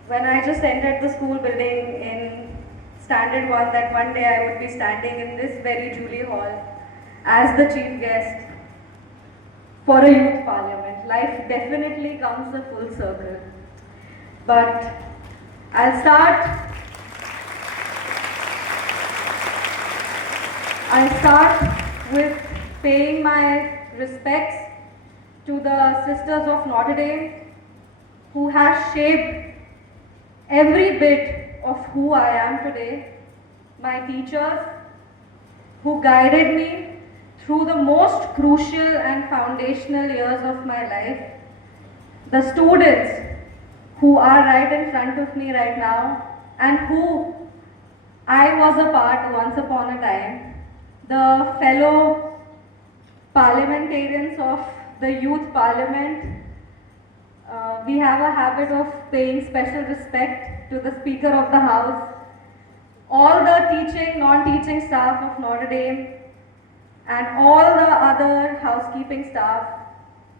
when I just entered the school building in Standard 1 that one day I would be standing in this very Julie Hall as the chief guest for a youth parliament. Life definitely comes a full circle. But I'll start with paying my respects to the Sisters of Notre Dame who have shaped every bit of who I am today, my teachers who guided me through the most crucial and foundational years of my life, the students who are right in front of me right now and who I was a part once upon a time, the fellow parliamentarians of the youth parliament. We have a habit of paying special respect to the Speaker of the House, all the teaching, non-teaching staff of Notre Dame, and all the other housekeeping staff.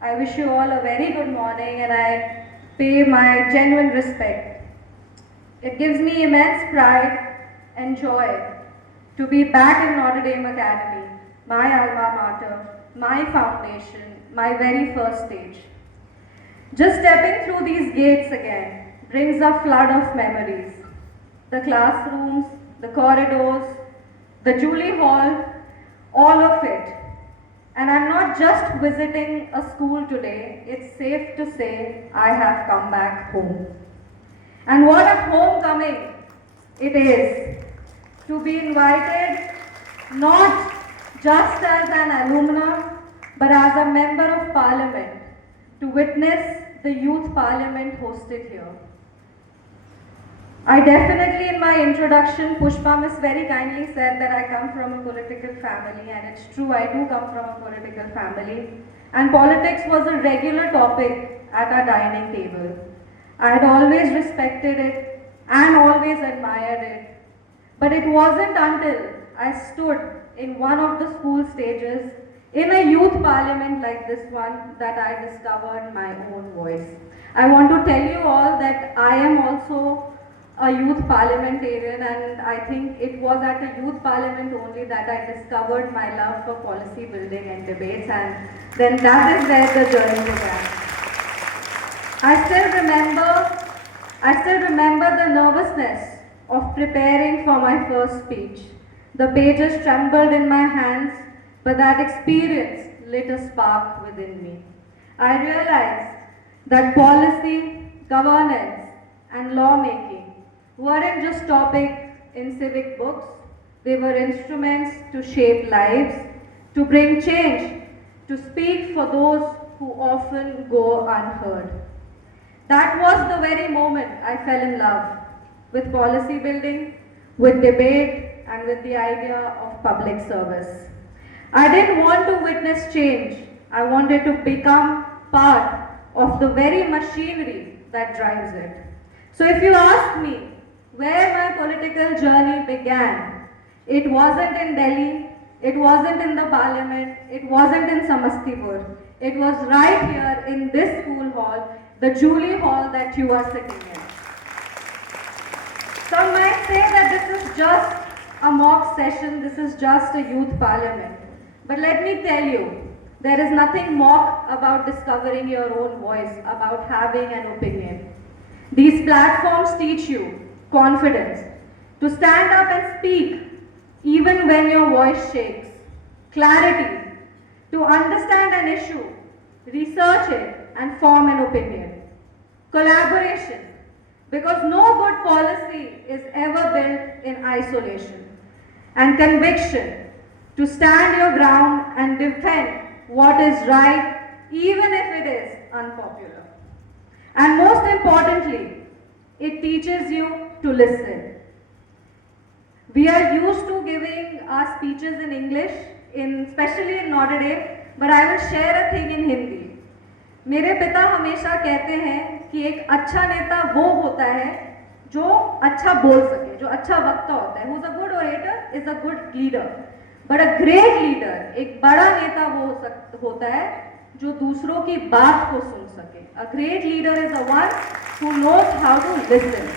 I wish you all a very good morning and I pay my genuine respect. It gives me immense pride and joy to be back in Notre Dame Academy, my alma mater, my foundation, my very first stage. Just stepping through these gates again brings a flood of memories. The classrooms, the corridors, the Julie Hall, all of it. And I'm not just visiting a school today, it's safe to say I have come back home. And what a homecoming it is to be invited not just as an alumna but as a member of parliament to witness the youth parliament hosted here. I definitely in my introduction, Pushpa Miss very kindly said that I come from a political family, and it's true, I do come from a political family, and politics was a regular topic at our dining table. I had always respected it and always admired it, but it wasn't until I stood in one of the school stages in a youth parliament like this one that I discovered my own voice. I want to tell you all that I am also a youth parliamentarian, and I think it was at a youth parliament only that I discovered my love for policy building and debates, and then that is where the journey began. I still remember the nervousness of preparing for my first speech. The pages trembled in my hands, but that experience lit a spark within me. I realized that policy, governance, and lawmaking weren't just topics in civic books, they were instruments to shape lives, to bring change, to speak for those who often go unheard. That was the very moment I fell in love with policy building, with debate, and with the idea of public service. I didn't want to witness change. I wanted to become part of the very machinery that drives it. So if you ask me where my political journey began, it wasn't in Delhi, it wasn't in the parliament, it wasn't in Samastipur. It was right here in this school hall, the Julie Hall that you are sitting in. Some might say that this is just a mock session, this is just a youth parliament. But let me tell you, there is nothing mock about discovering your own voice, about having an opinion. These platforms teach you confidence, to stand up and speak even when your voice shakes, clarity, to understand an issue, research it and form an opinion, collaboration, because no good policy is ever built in isolation, and conviction, to stand your ground and defend what is right even if it is unpopular. And most importantly, it teaches you to listen. We are used to giving our speeches in English, especially in Notre Dame, but I will share a thing in Hindi. मेरे पिता हमेशा कहते हैं कि एक अच्छा नेता वो होता है जो अच्छा बोल सके, जो अच्छा वक्ता होता है. Who's a good orator is a good leader. But a great leader, एक बड़ा नेता वो होता है जो दूसरों की बात को सुन सके. A great leader is the one who knows how to listen.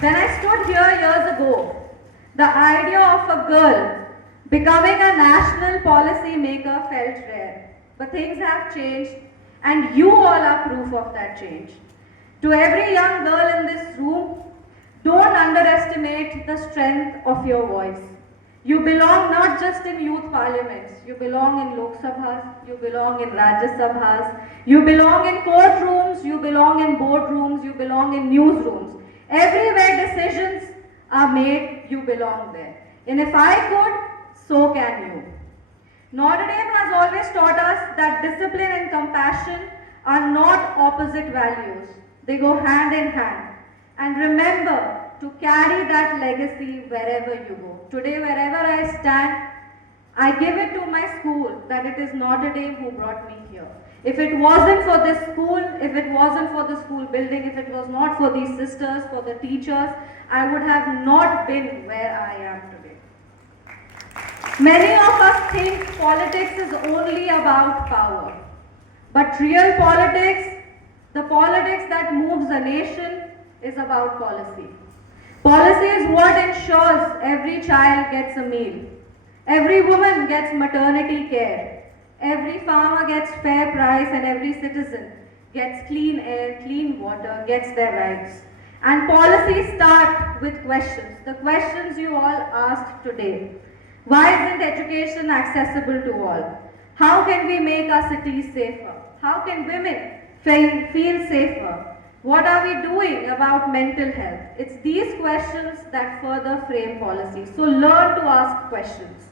When I stood here years ago, the idea of a girl becoming a national policy maker felt rare. But things have changed, and you all are proof of that change. To every young girl in this room, don't underestimate the strength of your voice. You belong not just in youth parliaments, you belong in Lok Sabhas, you belong in Rajya Sabhas, you belong in courtrooms, you belong in boardrooms, you belong in newsrooms. Everywhere decisions are made, you belong there. And if I could, so can you. Notre Dame has always taught us that discipline and compassion are not opposite values. They go hand in hand. And remember to carry that legacy wherever you go. Today, wherever I stand, I give it to my school that it is Notre Dame who brought me here. If it wasn't for this school, if it wasn't for the school building, if it was not for these sisters, for the teachers, I would have not been where I am today. Many of us think politics is only about power. But real politics, the politics that moves a nation, is about policy. Policy is what ensures every child gets a meal, every woman gets maternity care, every farmer gets fair price, and every citizen gets clean air, clean water, gets their rights. And policies start with questions, the questions you all asked today. Why isn't education accessible to all? How can we make our cities safer? How can women feel safer? What are we doing about mental health? It's these questions that further frame policy. So learn to ask questions.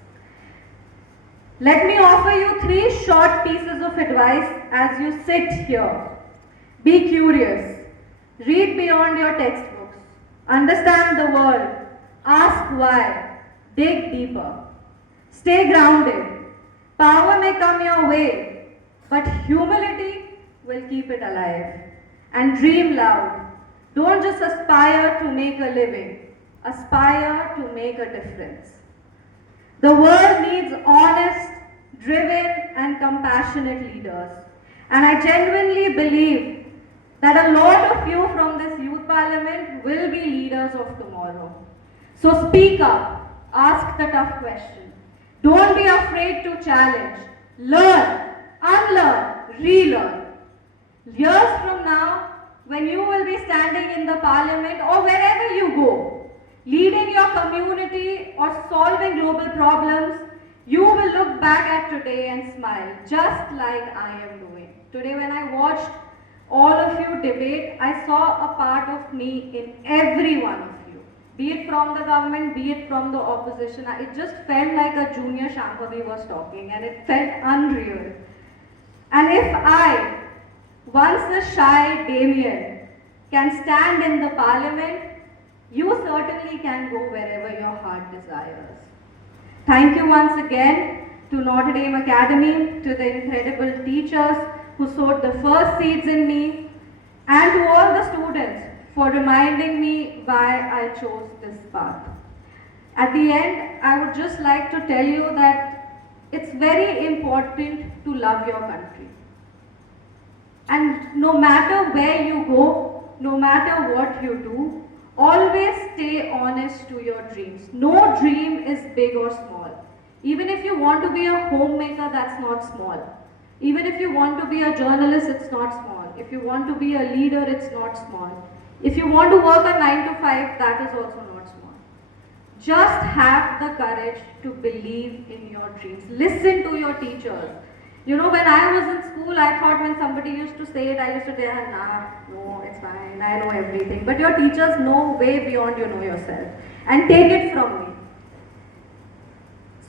Let me offer you 3 short pieces of advice as you sit here. Be curious. Read beyond your textbooks. Understand the world. Ask why. Dig deeper. Stay grounded. Power may come your way, but humility will keep it alive. And dream loud. Don't just aspire to make a living. Aspire to make a difference. The world needs honest, driven, and compassionate leaders. And I genuinely believe that a lot of you from this youth parliament will be leaders of tomorrow. So speak up. Ask the tough question. Don't be afraid to challenge. Learn, unlearn, relearn. Years from now, when you will be standing in the parliament or wherever you go, leading your community or solving global problems, you will look back at today and smile, just like I am doing. Today when I watched all of you debate, I saw a part of me in every one of you. be it from the government, be it from the opposition. It just felt like a junior Shambhavi was talking, and it felt unreal. And if I, once a shy Damien, can stand in the parliament, you certainly can go wherever your heart desires. Thank you once again to Notre Dame Academy, to the incredible teachers who sowed the first seeds in me, and to all the students for reminding me why I chose this path. At the end, I would just like to tell you that it's very important to love your country. And no matter where you go, no matter what you do, always stay honest to your dreams. No dream is big or small. Even if you want to be a homemaker, that's not small. Even if you want to be a journalist, it's not small. If you want to be a leader, it's not small. If you want to work a 9 to 5, that is also not small. Just have the courage to believe in your dreams. Listen to your teachers. You know, when I was in school, I thought when somebody used to say it, I used to say, nah, no, it's fine, I know everything. But your teachers know way beyond you know yourself. And take it from me.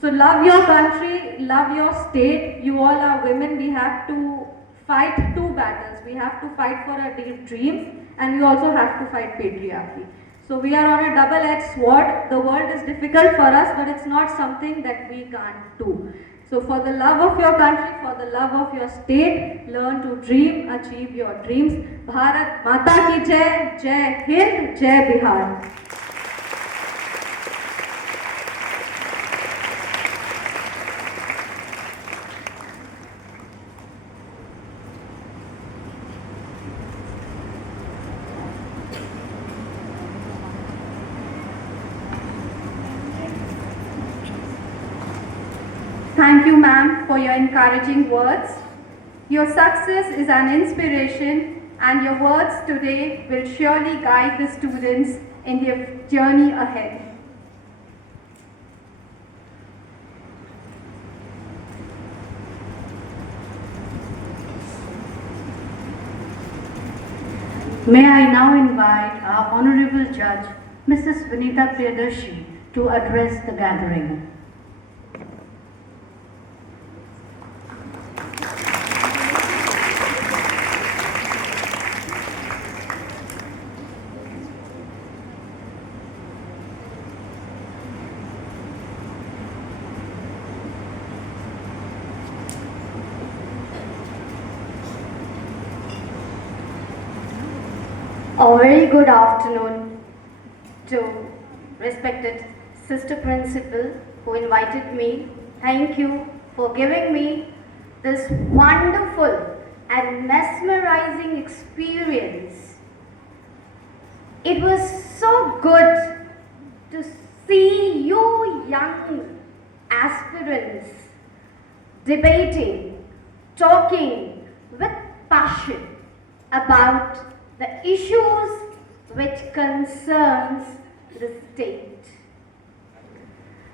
So love your country, love your state. You all are women. We have to fight two battles. We have to fight for our dreams, and we also have to fight patriarchy. So we are on a double-edged sword. The world is difficult for us, but it's not something that we can't do. So for the love of your country, for the love of your state, learn to dream, achieve your dreams. Bharat Mata ki Jai, Jai Hind, Jai Bihar. Thank you, ma'am, for your encouraging words. Your success is an inspiration, and your words today will surely guide the students in their journey ahead. May I now invite our Honorable Judge, Mrs. Vinita Priyadarshi, to address the gathering. A very good afternoon to respected Sister Principal who invited me. Thank you for giving me this wonderful and mesmerizing experience. It was so good to see you young aspirants debating, talking with passion about the issues which concerns the state.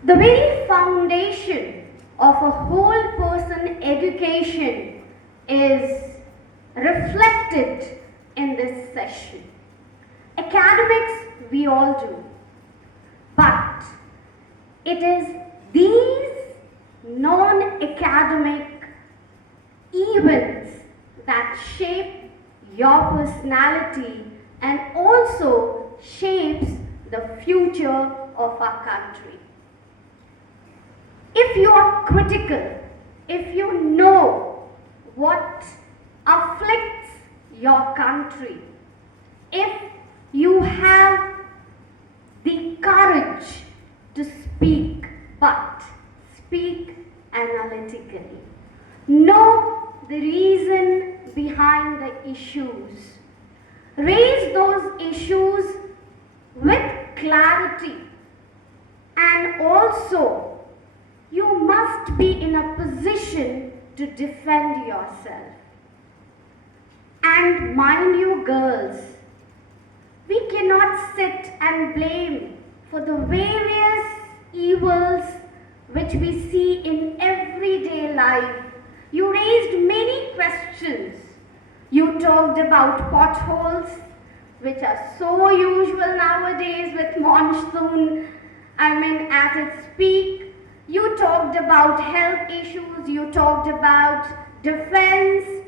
The very foundation of a whole person education is reflected in this session. Academics we all do, but it is these non-academic events that shape your personality and also shapes the future of our country. If you are critical, if you know what afflicts your country, if you have the courage to speak, but speak analytically, know the reason behind the issues. Raise those issues with clarity, and also you must be in a position to defend yourself. And mind you, girls, we cannot sit and blame for the various evils which we see in everyday life. You raised many questions. You talked about potholes, which are so usual nowadays with monsoon, at its peak. You talked about health issues, you talked about defense.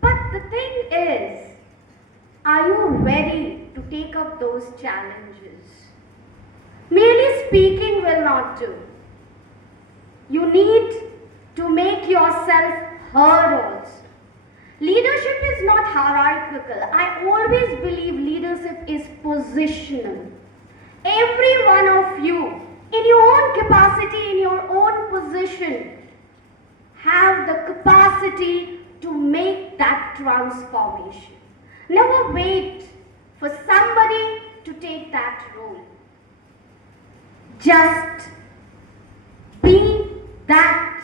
But the thing is, are you ready to take up those challenges? Merely speaking will not do. You need to make yourself heard also. Leadership is not hierarchical. I always believe leadership is positional. Every one of you, in your own capacity, in your own position, have the capacity to make that transformation. Never wait for somebody to take that role. Just be that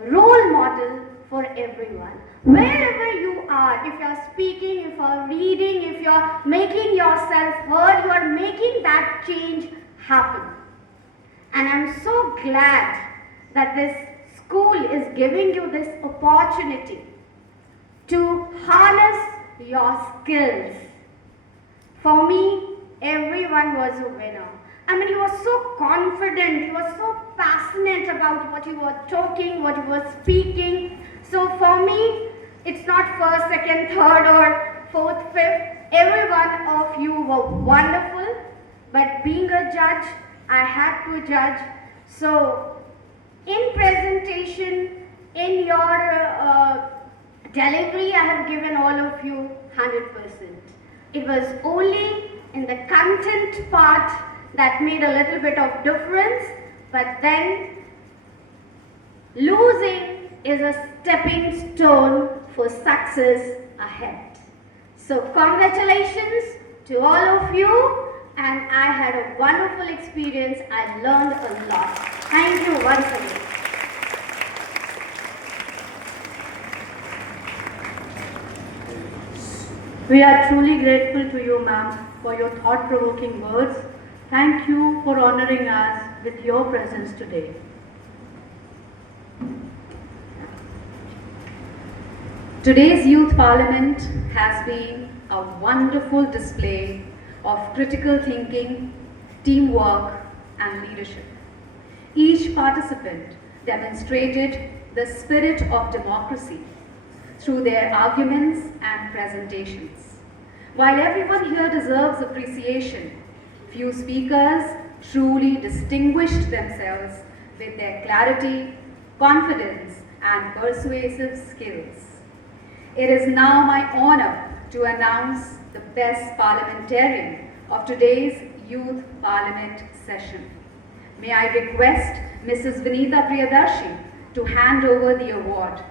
role model for everyone. Wherever you are, if you're speaking, if you're reading, if you're making yourself heard, you are making that change happen. And I'm so glad that this school is giving you this opportunity to harness your skills. For me, everyone was a winner. You were so confident, you were so passionate about what you were talking, what you were speaking. So for me, it's not first, second, third or fourth, fifth. Every one of you were wonderful. But being a judge, I had to judge. So in presentation, in your delivery, I have given all of you 100%. It was only in the content part that made a little bit of difference, but then losing is a stepping stone for success ahead. So congratulations to all of you, and I had a wonderful experience. I learned a lot. Thank you once again. We are truly grateful to you, ma'am, for your thought-provoking words. Thank you for honoring us with your presence today. Today's Youth Parliament has been a wonderful display of critical thinking, teamwork, and leadership. Each participant demonstrated the spirit of democracy through their arguments and presentations. While everyone here deserves appreciation, few speakers truly distinguished themselves with their clarity, confidence, and persuasive skills. It is now my honor to announce the best parliamentarian of today's Youth Parliament session. May I request Mrs. Vinita Priyadarshi to hand over the award.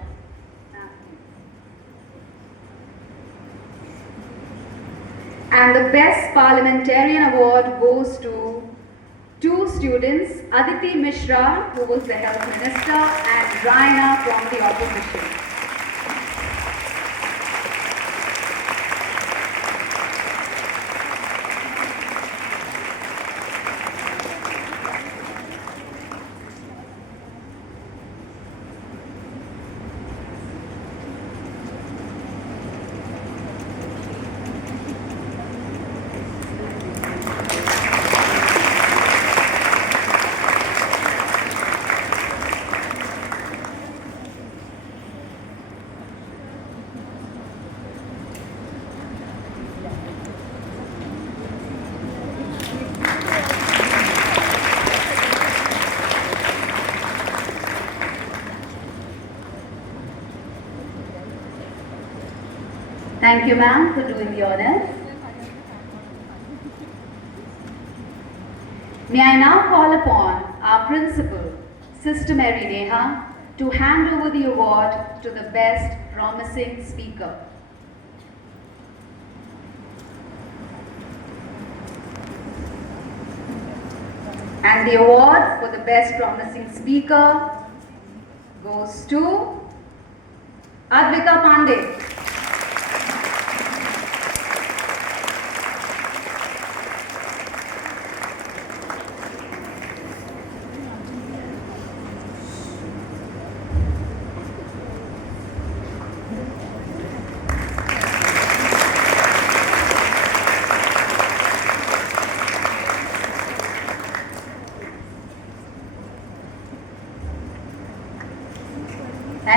And the best parliamentarian award goes to two students, Aditi Mishra, who was the health minister, and Raina from the opposition. Thank you, ma'am, for doing the honors. May I now call upon our principal, Sister Mary Neha, to hand over the award to the best promising speaker. And the award for the best promising speaker goes to Advita Pandey.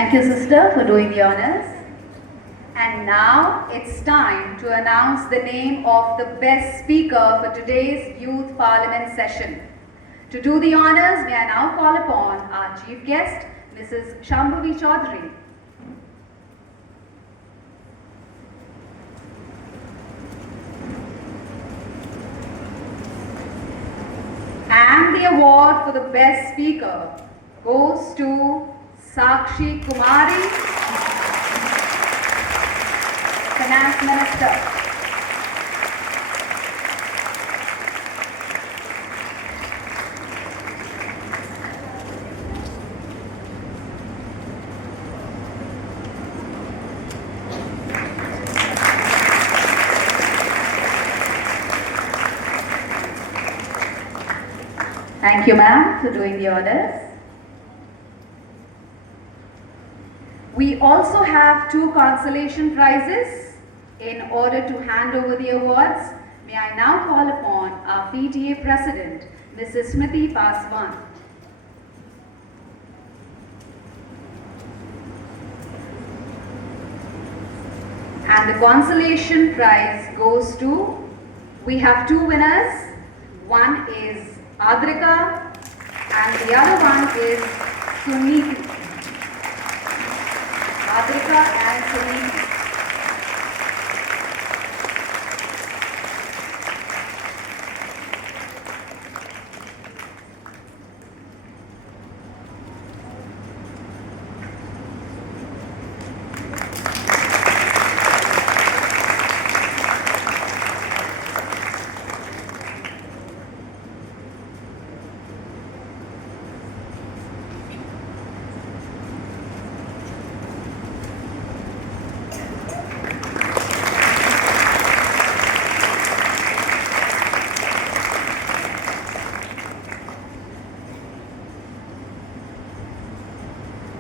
Thank you, sister, for doing the honors. And now it's time to announce the name of the best speaker for today's Youth Parliament session. To do the honors, may I now call upon our chief guest, Mrs. Shambhavi Chaudhary. And the award for the best speaker goes to Sakshi Kumari, Finance Minister. Thank you, ma'am, for doing the honors. We also have 2 consolation prizes. In order to hand over the awards, may I now call upon our PTA President, Mrs. Smriti Paswan. And the consolation prize goes to, we have 2 winners. One is Adrika and the other one is Suniti. Adrika and Suniti.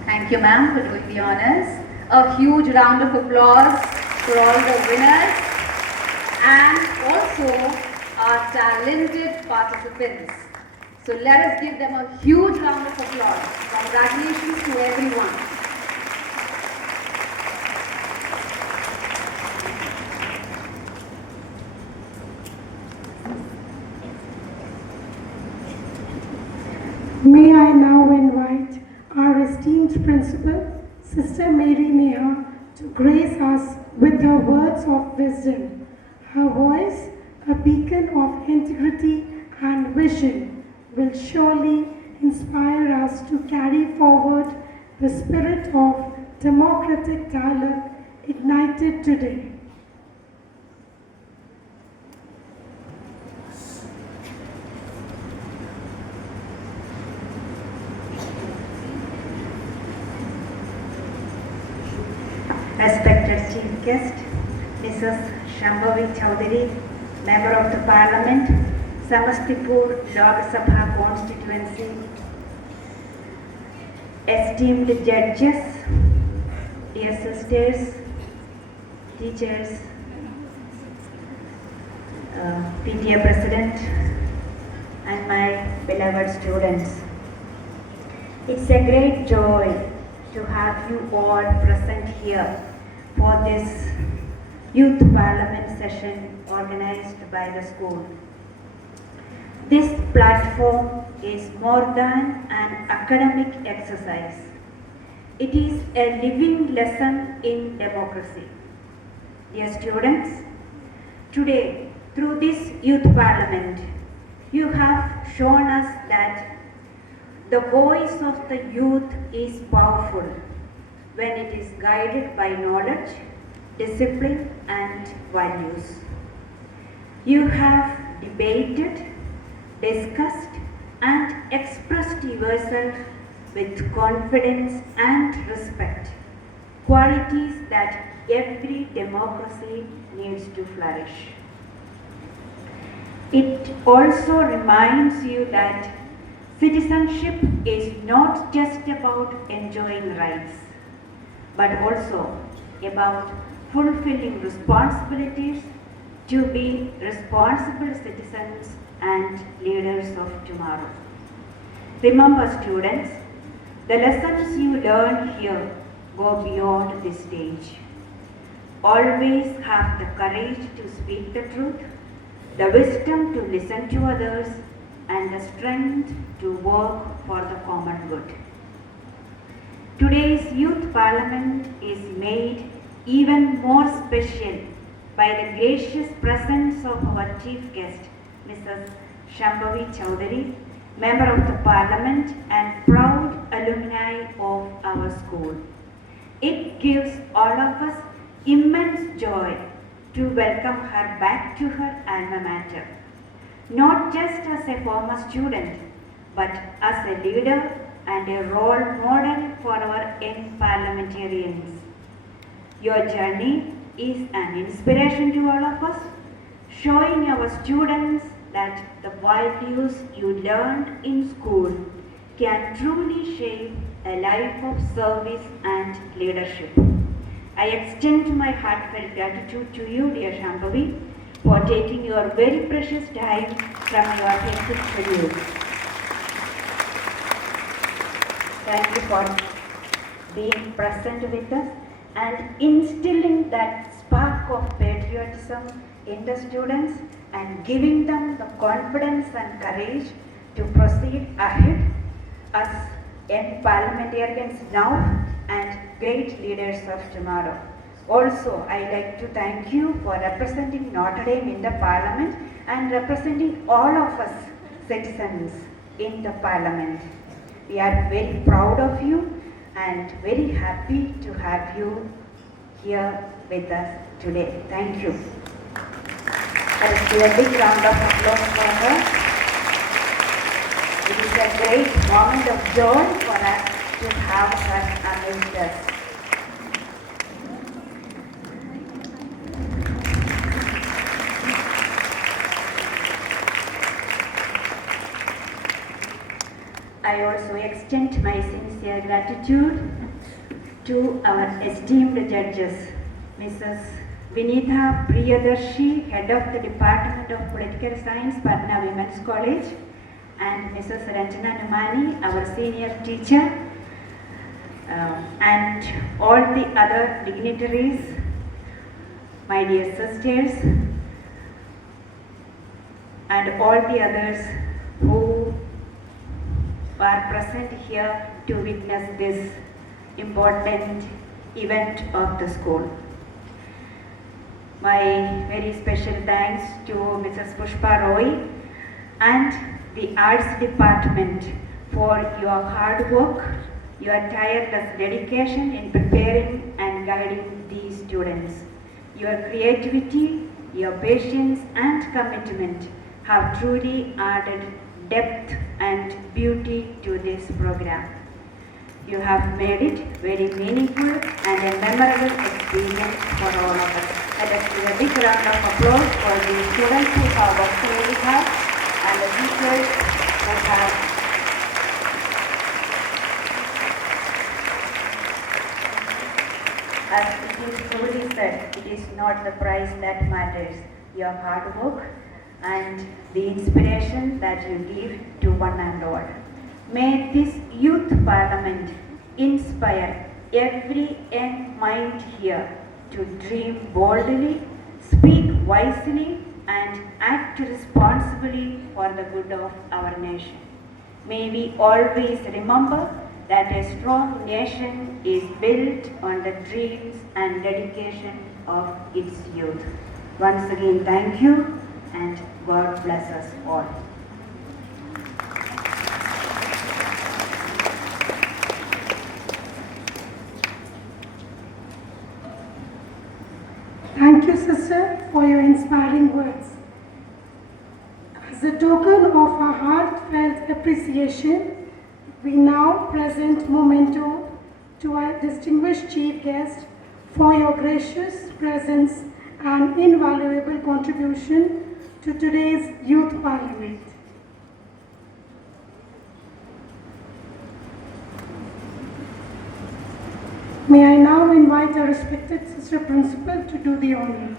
Thank you, ma'am, for doing the honors. A huge round of applause for all the winners and also our talented participants. So let us give them a huge round of applause. Congratulations to everyone. May I now invite our esteemed principal, Sister Mary Neha, to grace us with her words of wisdom. Her voice, a beacon of integrity and vision, will surely inspire us to carry forward the spirit of democratic dialogue ignited today. Respected Chief Guest, Mrs. Shambhavi Chaudhary, Member of the Parliament, Samastipur Lok Sabha Constituency, esteemed judges, dear sisters, teachers, PTA President, and my beloved students. It's a great joy to have you all present here for this Youth Parliament session organized by the school. This platform is more than an academic exercise. It is a living lesson in democracy. Dear students, today through this Youth Parliament, you have shown us that the voice of the youth is powerful when it is guided by knowledge, discipline, and values. You have debated, discussed, and expressed yourself with confidence and respect, qualities that every democracy needs to flourish. It also reminds you that citizenship is not just about enjoying rights, but also about fulfilling responsibilities to be responsible citizens and leaders of tomorrow. Remember, students, the lessons you learn here go beyond this stage. Always have the courage to speak the truth, the wisdom to listen to others, and the strength to work for the common good. Today's Youth Parliament is made even more special by the gracious presence of our chief guest, Mrs. Shambhavi Chowdhury, Member of the Parliament and proud alumni of our school. It gives all of us immense joy to welcome her back to her alma mater, not just as a former student, but as a leader and a role model for our young parliamentarians. Your journey is an inspiration to all of us, showing our students that the values you learned in school can truly shape a life of service and leadership. I extend my heartfelt gratitude to you, dear Shambhavi, for taking your very precious time from your hectic schedule. Thank you for being present with us and instilling that spark of patriotism in the students and giving them the confidence and courage to proceed ahead as young parliamentarians now and great leaders of tomorrow. Also, I like to thank you for representing Notre Dame in the Parliament and representing all of us citizens in the Parliament. We are very proud of you and very happy to have you here with us today. Thank you. Let us give a big round of applause for her. It is a great moment of joy for us to have her amidst us. I also extend my sincere gratitude to our esteemed judges, Mrs. Vinitha Priyadarshi, Head of the Department of Political Science, Patna Women's College, and Mrs. Ranjana Numani, our senior teacher, and all the other dignitaries, my dear sisters, and all the others who are present here to witness this important event of the school. My very special thanks to Mrs. Pushpa Roy and the Arts Department for your hard work, your tireless dedication in preparing and guiding these students. Your creativity, your patience and commitment have truly added depth and beauty to this program. You have made it very meaningful and a memorable experience for all of us. Let us give a big round of applause for the students who have worked really hard and the teachers who have as it is truly said, it is not the prize that matters, your hard work and the inspiration that you give to one and all. May this youth parliament inspire every young mind here to dream boldly, speak wisely, and act responsibly for the good of our nation. May we always remember that a strong nation is built on the dreams and dedication of its youth. Once again, thank you and God bless us all. Thank you, sister, for your inspiring words. As a token of our heartfelt appreciation, we now present memento to our distinguished chief guest for your gracious presence and invaluable contribution to today's Youth Parliament. May I now invite our respected sister principal to do the honor.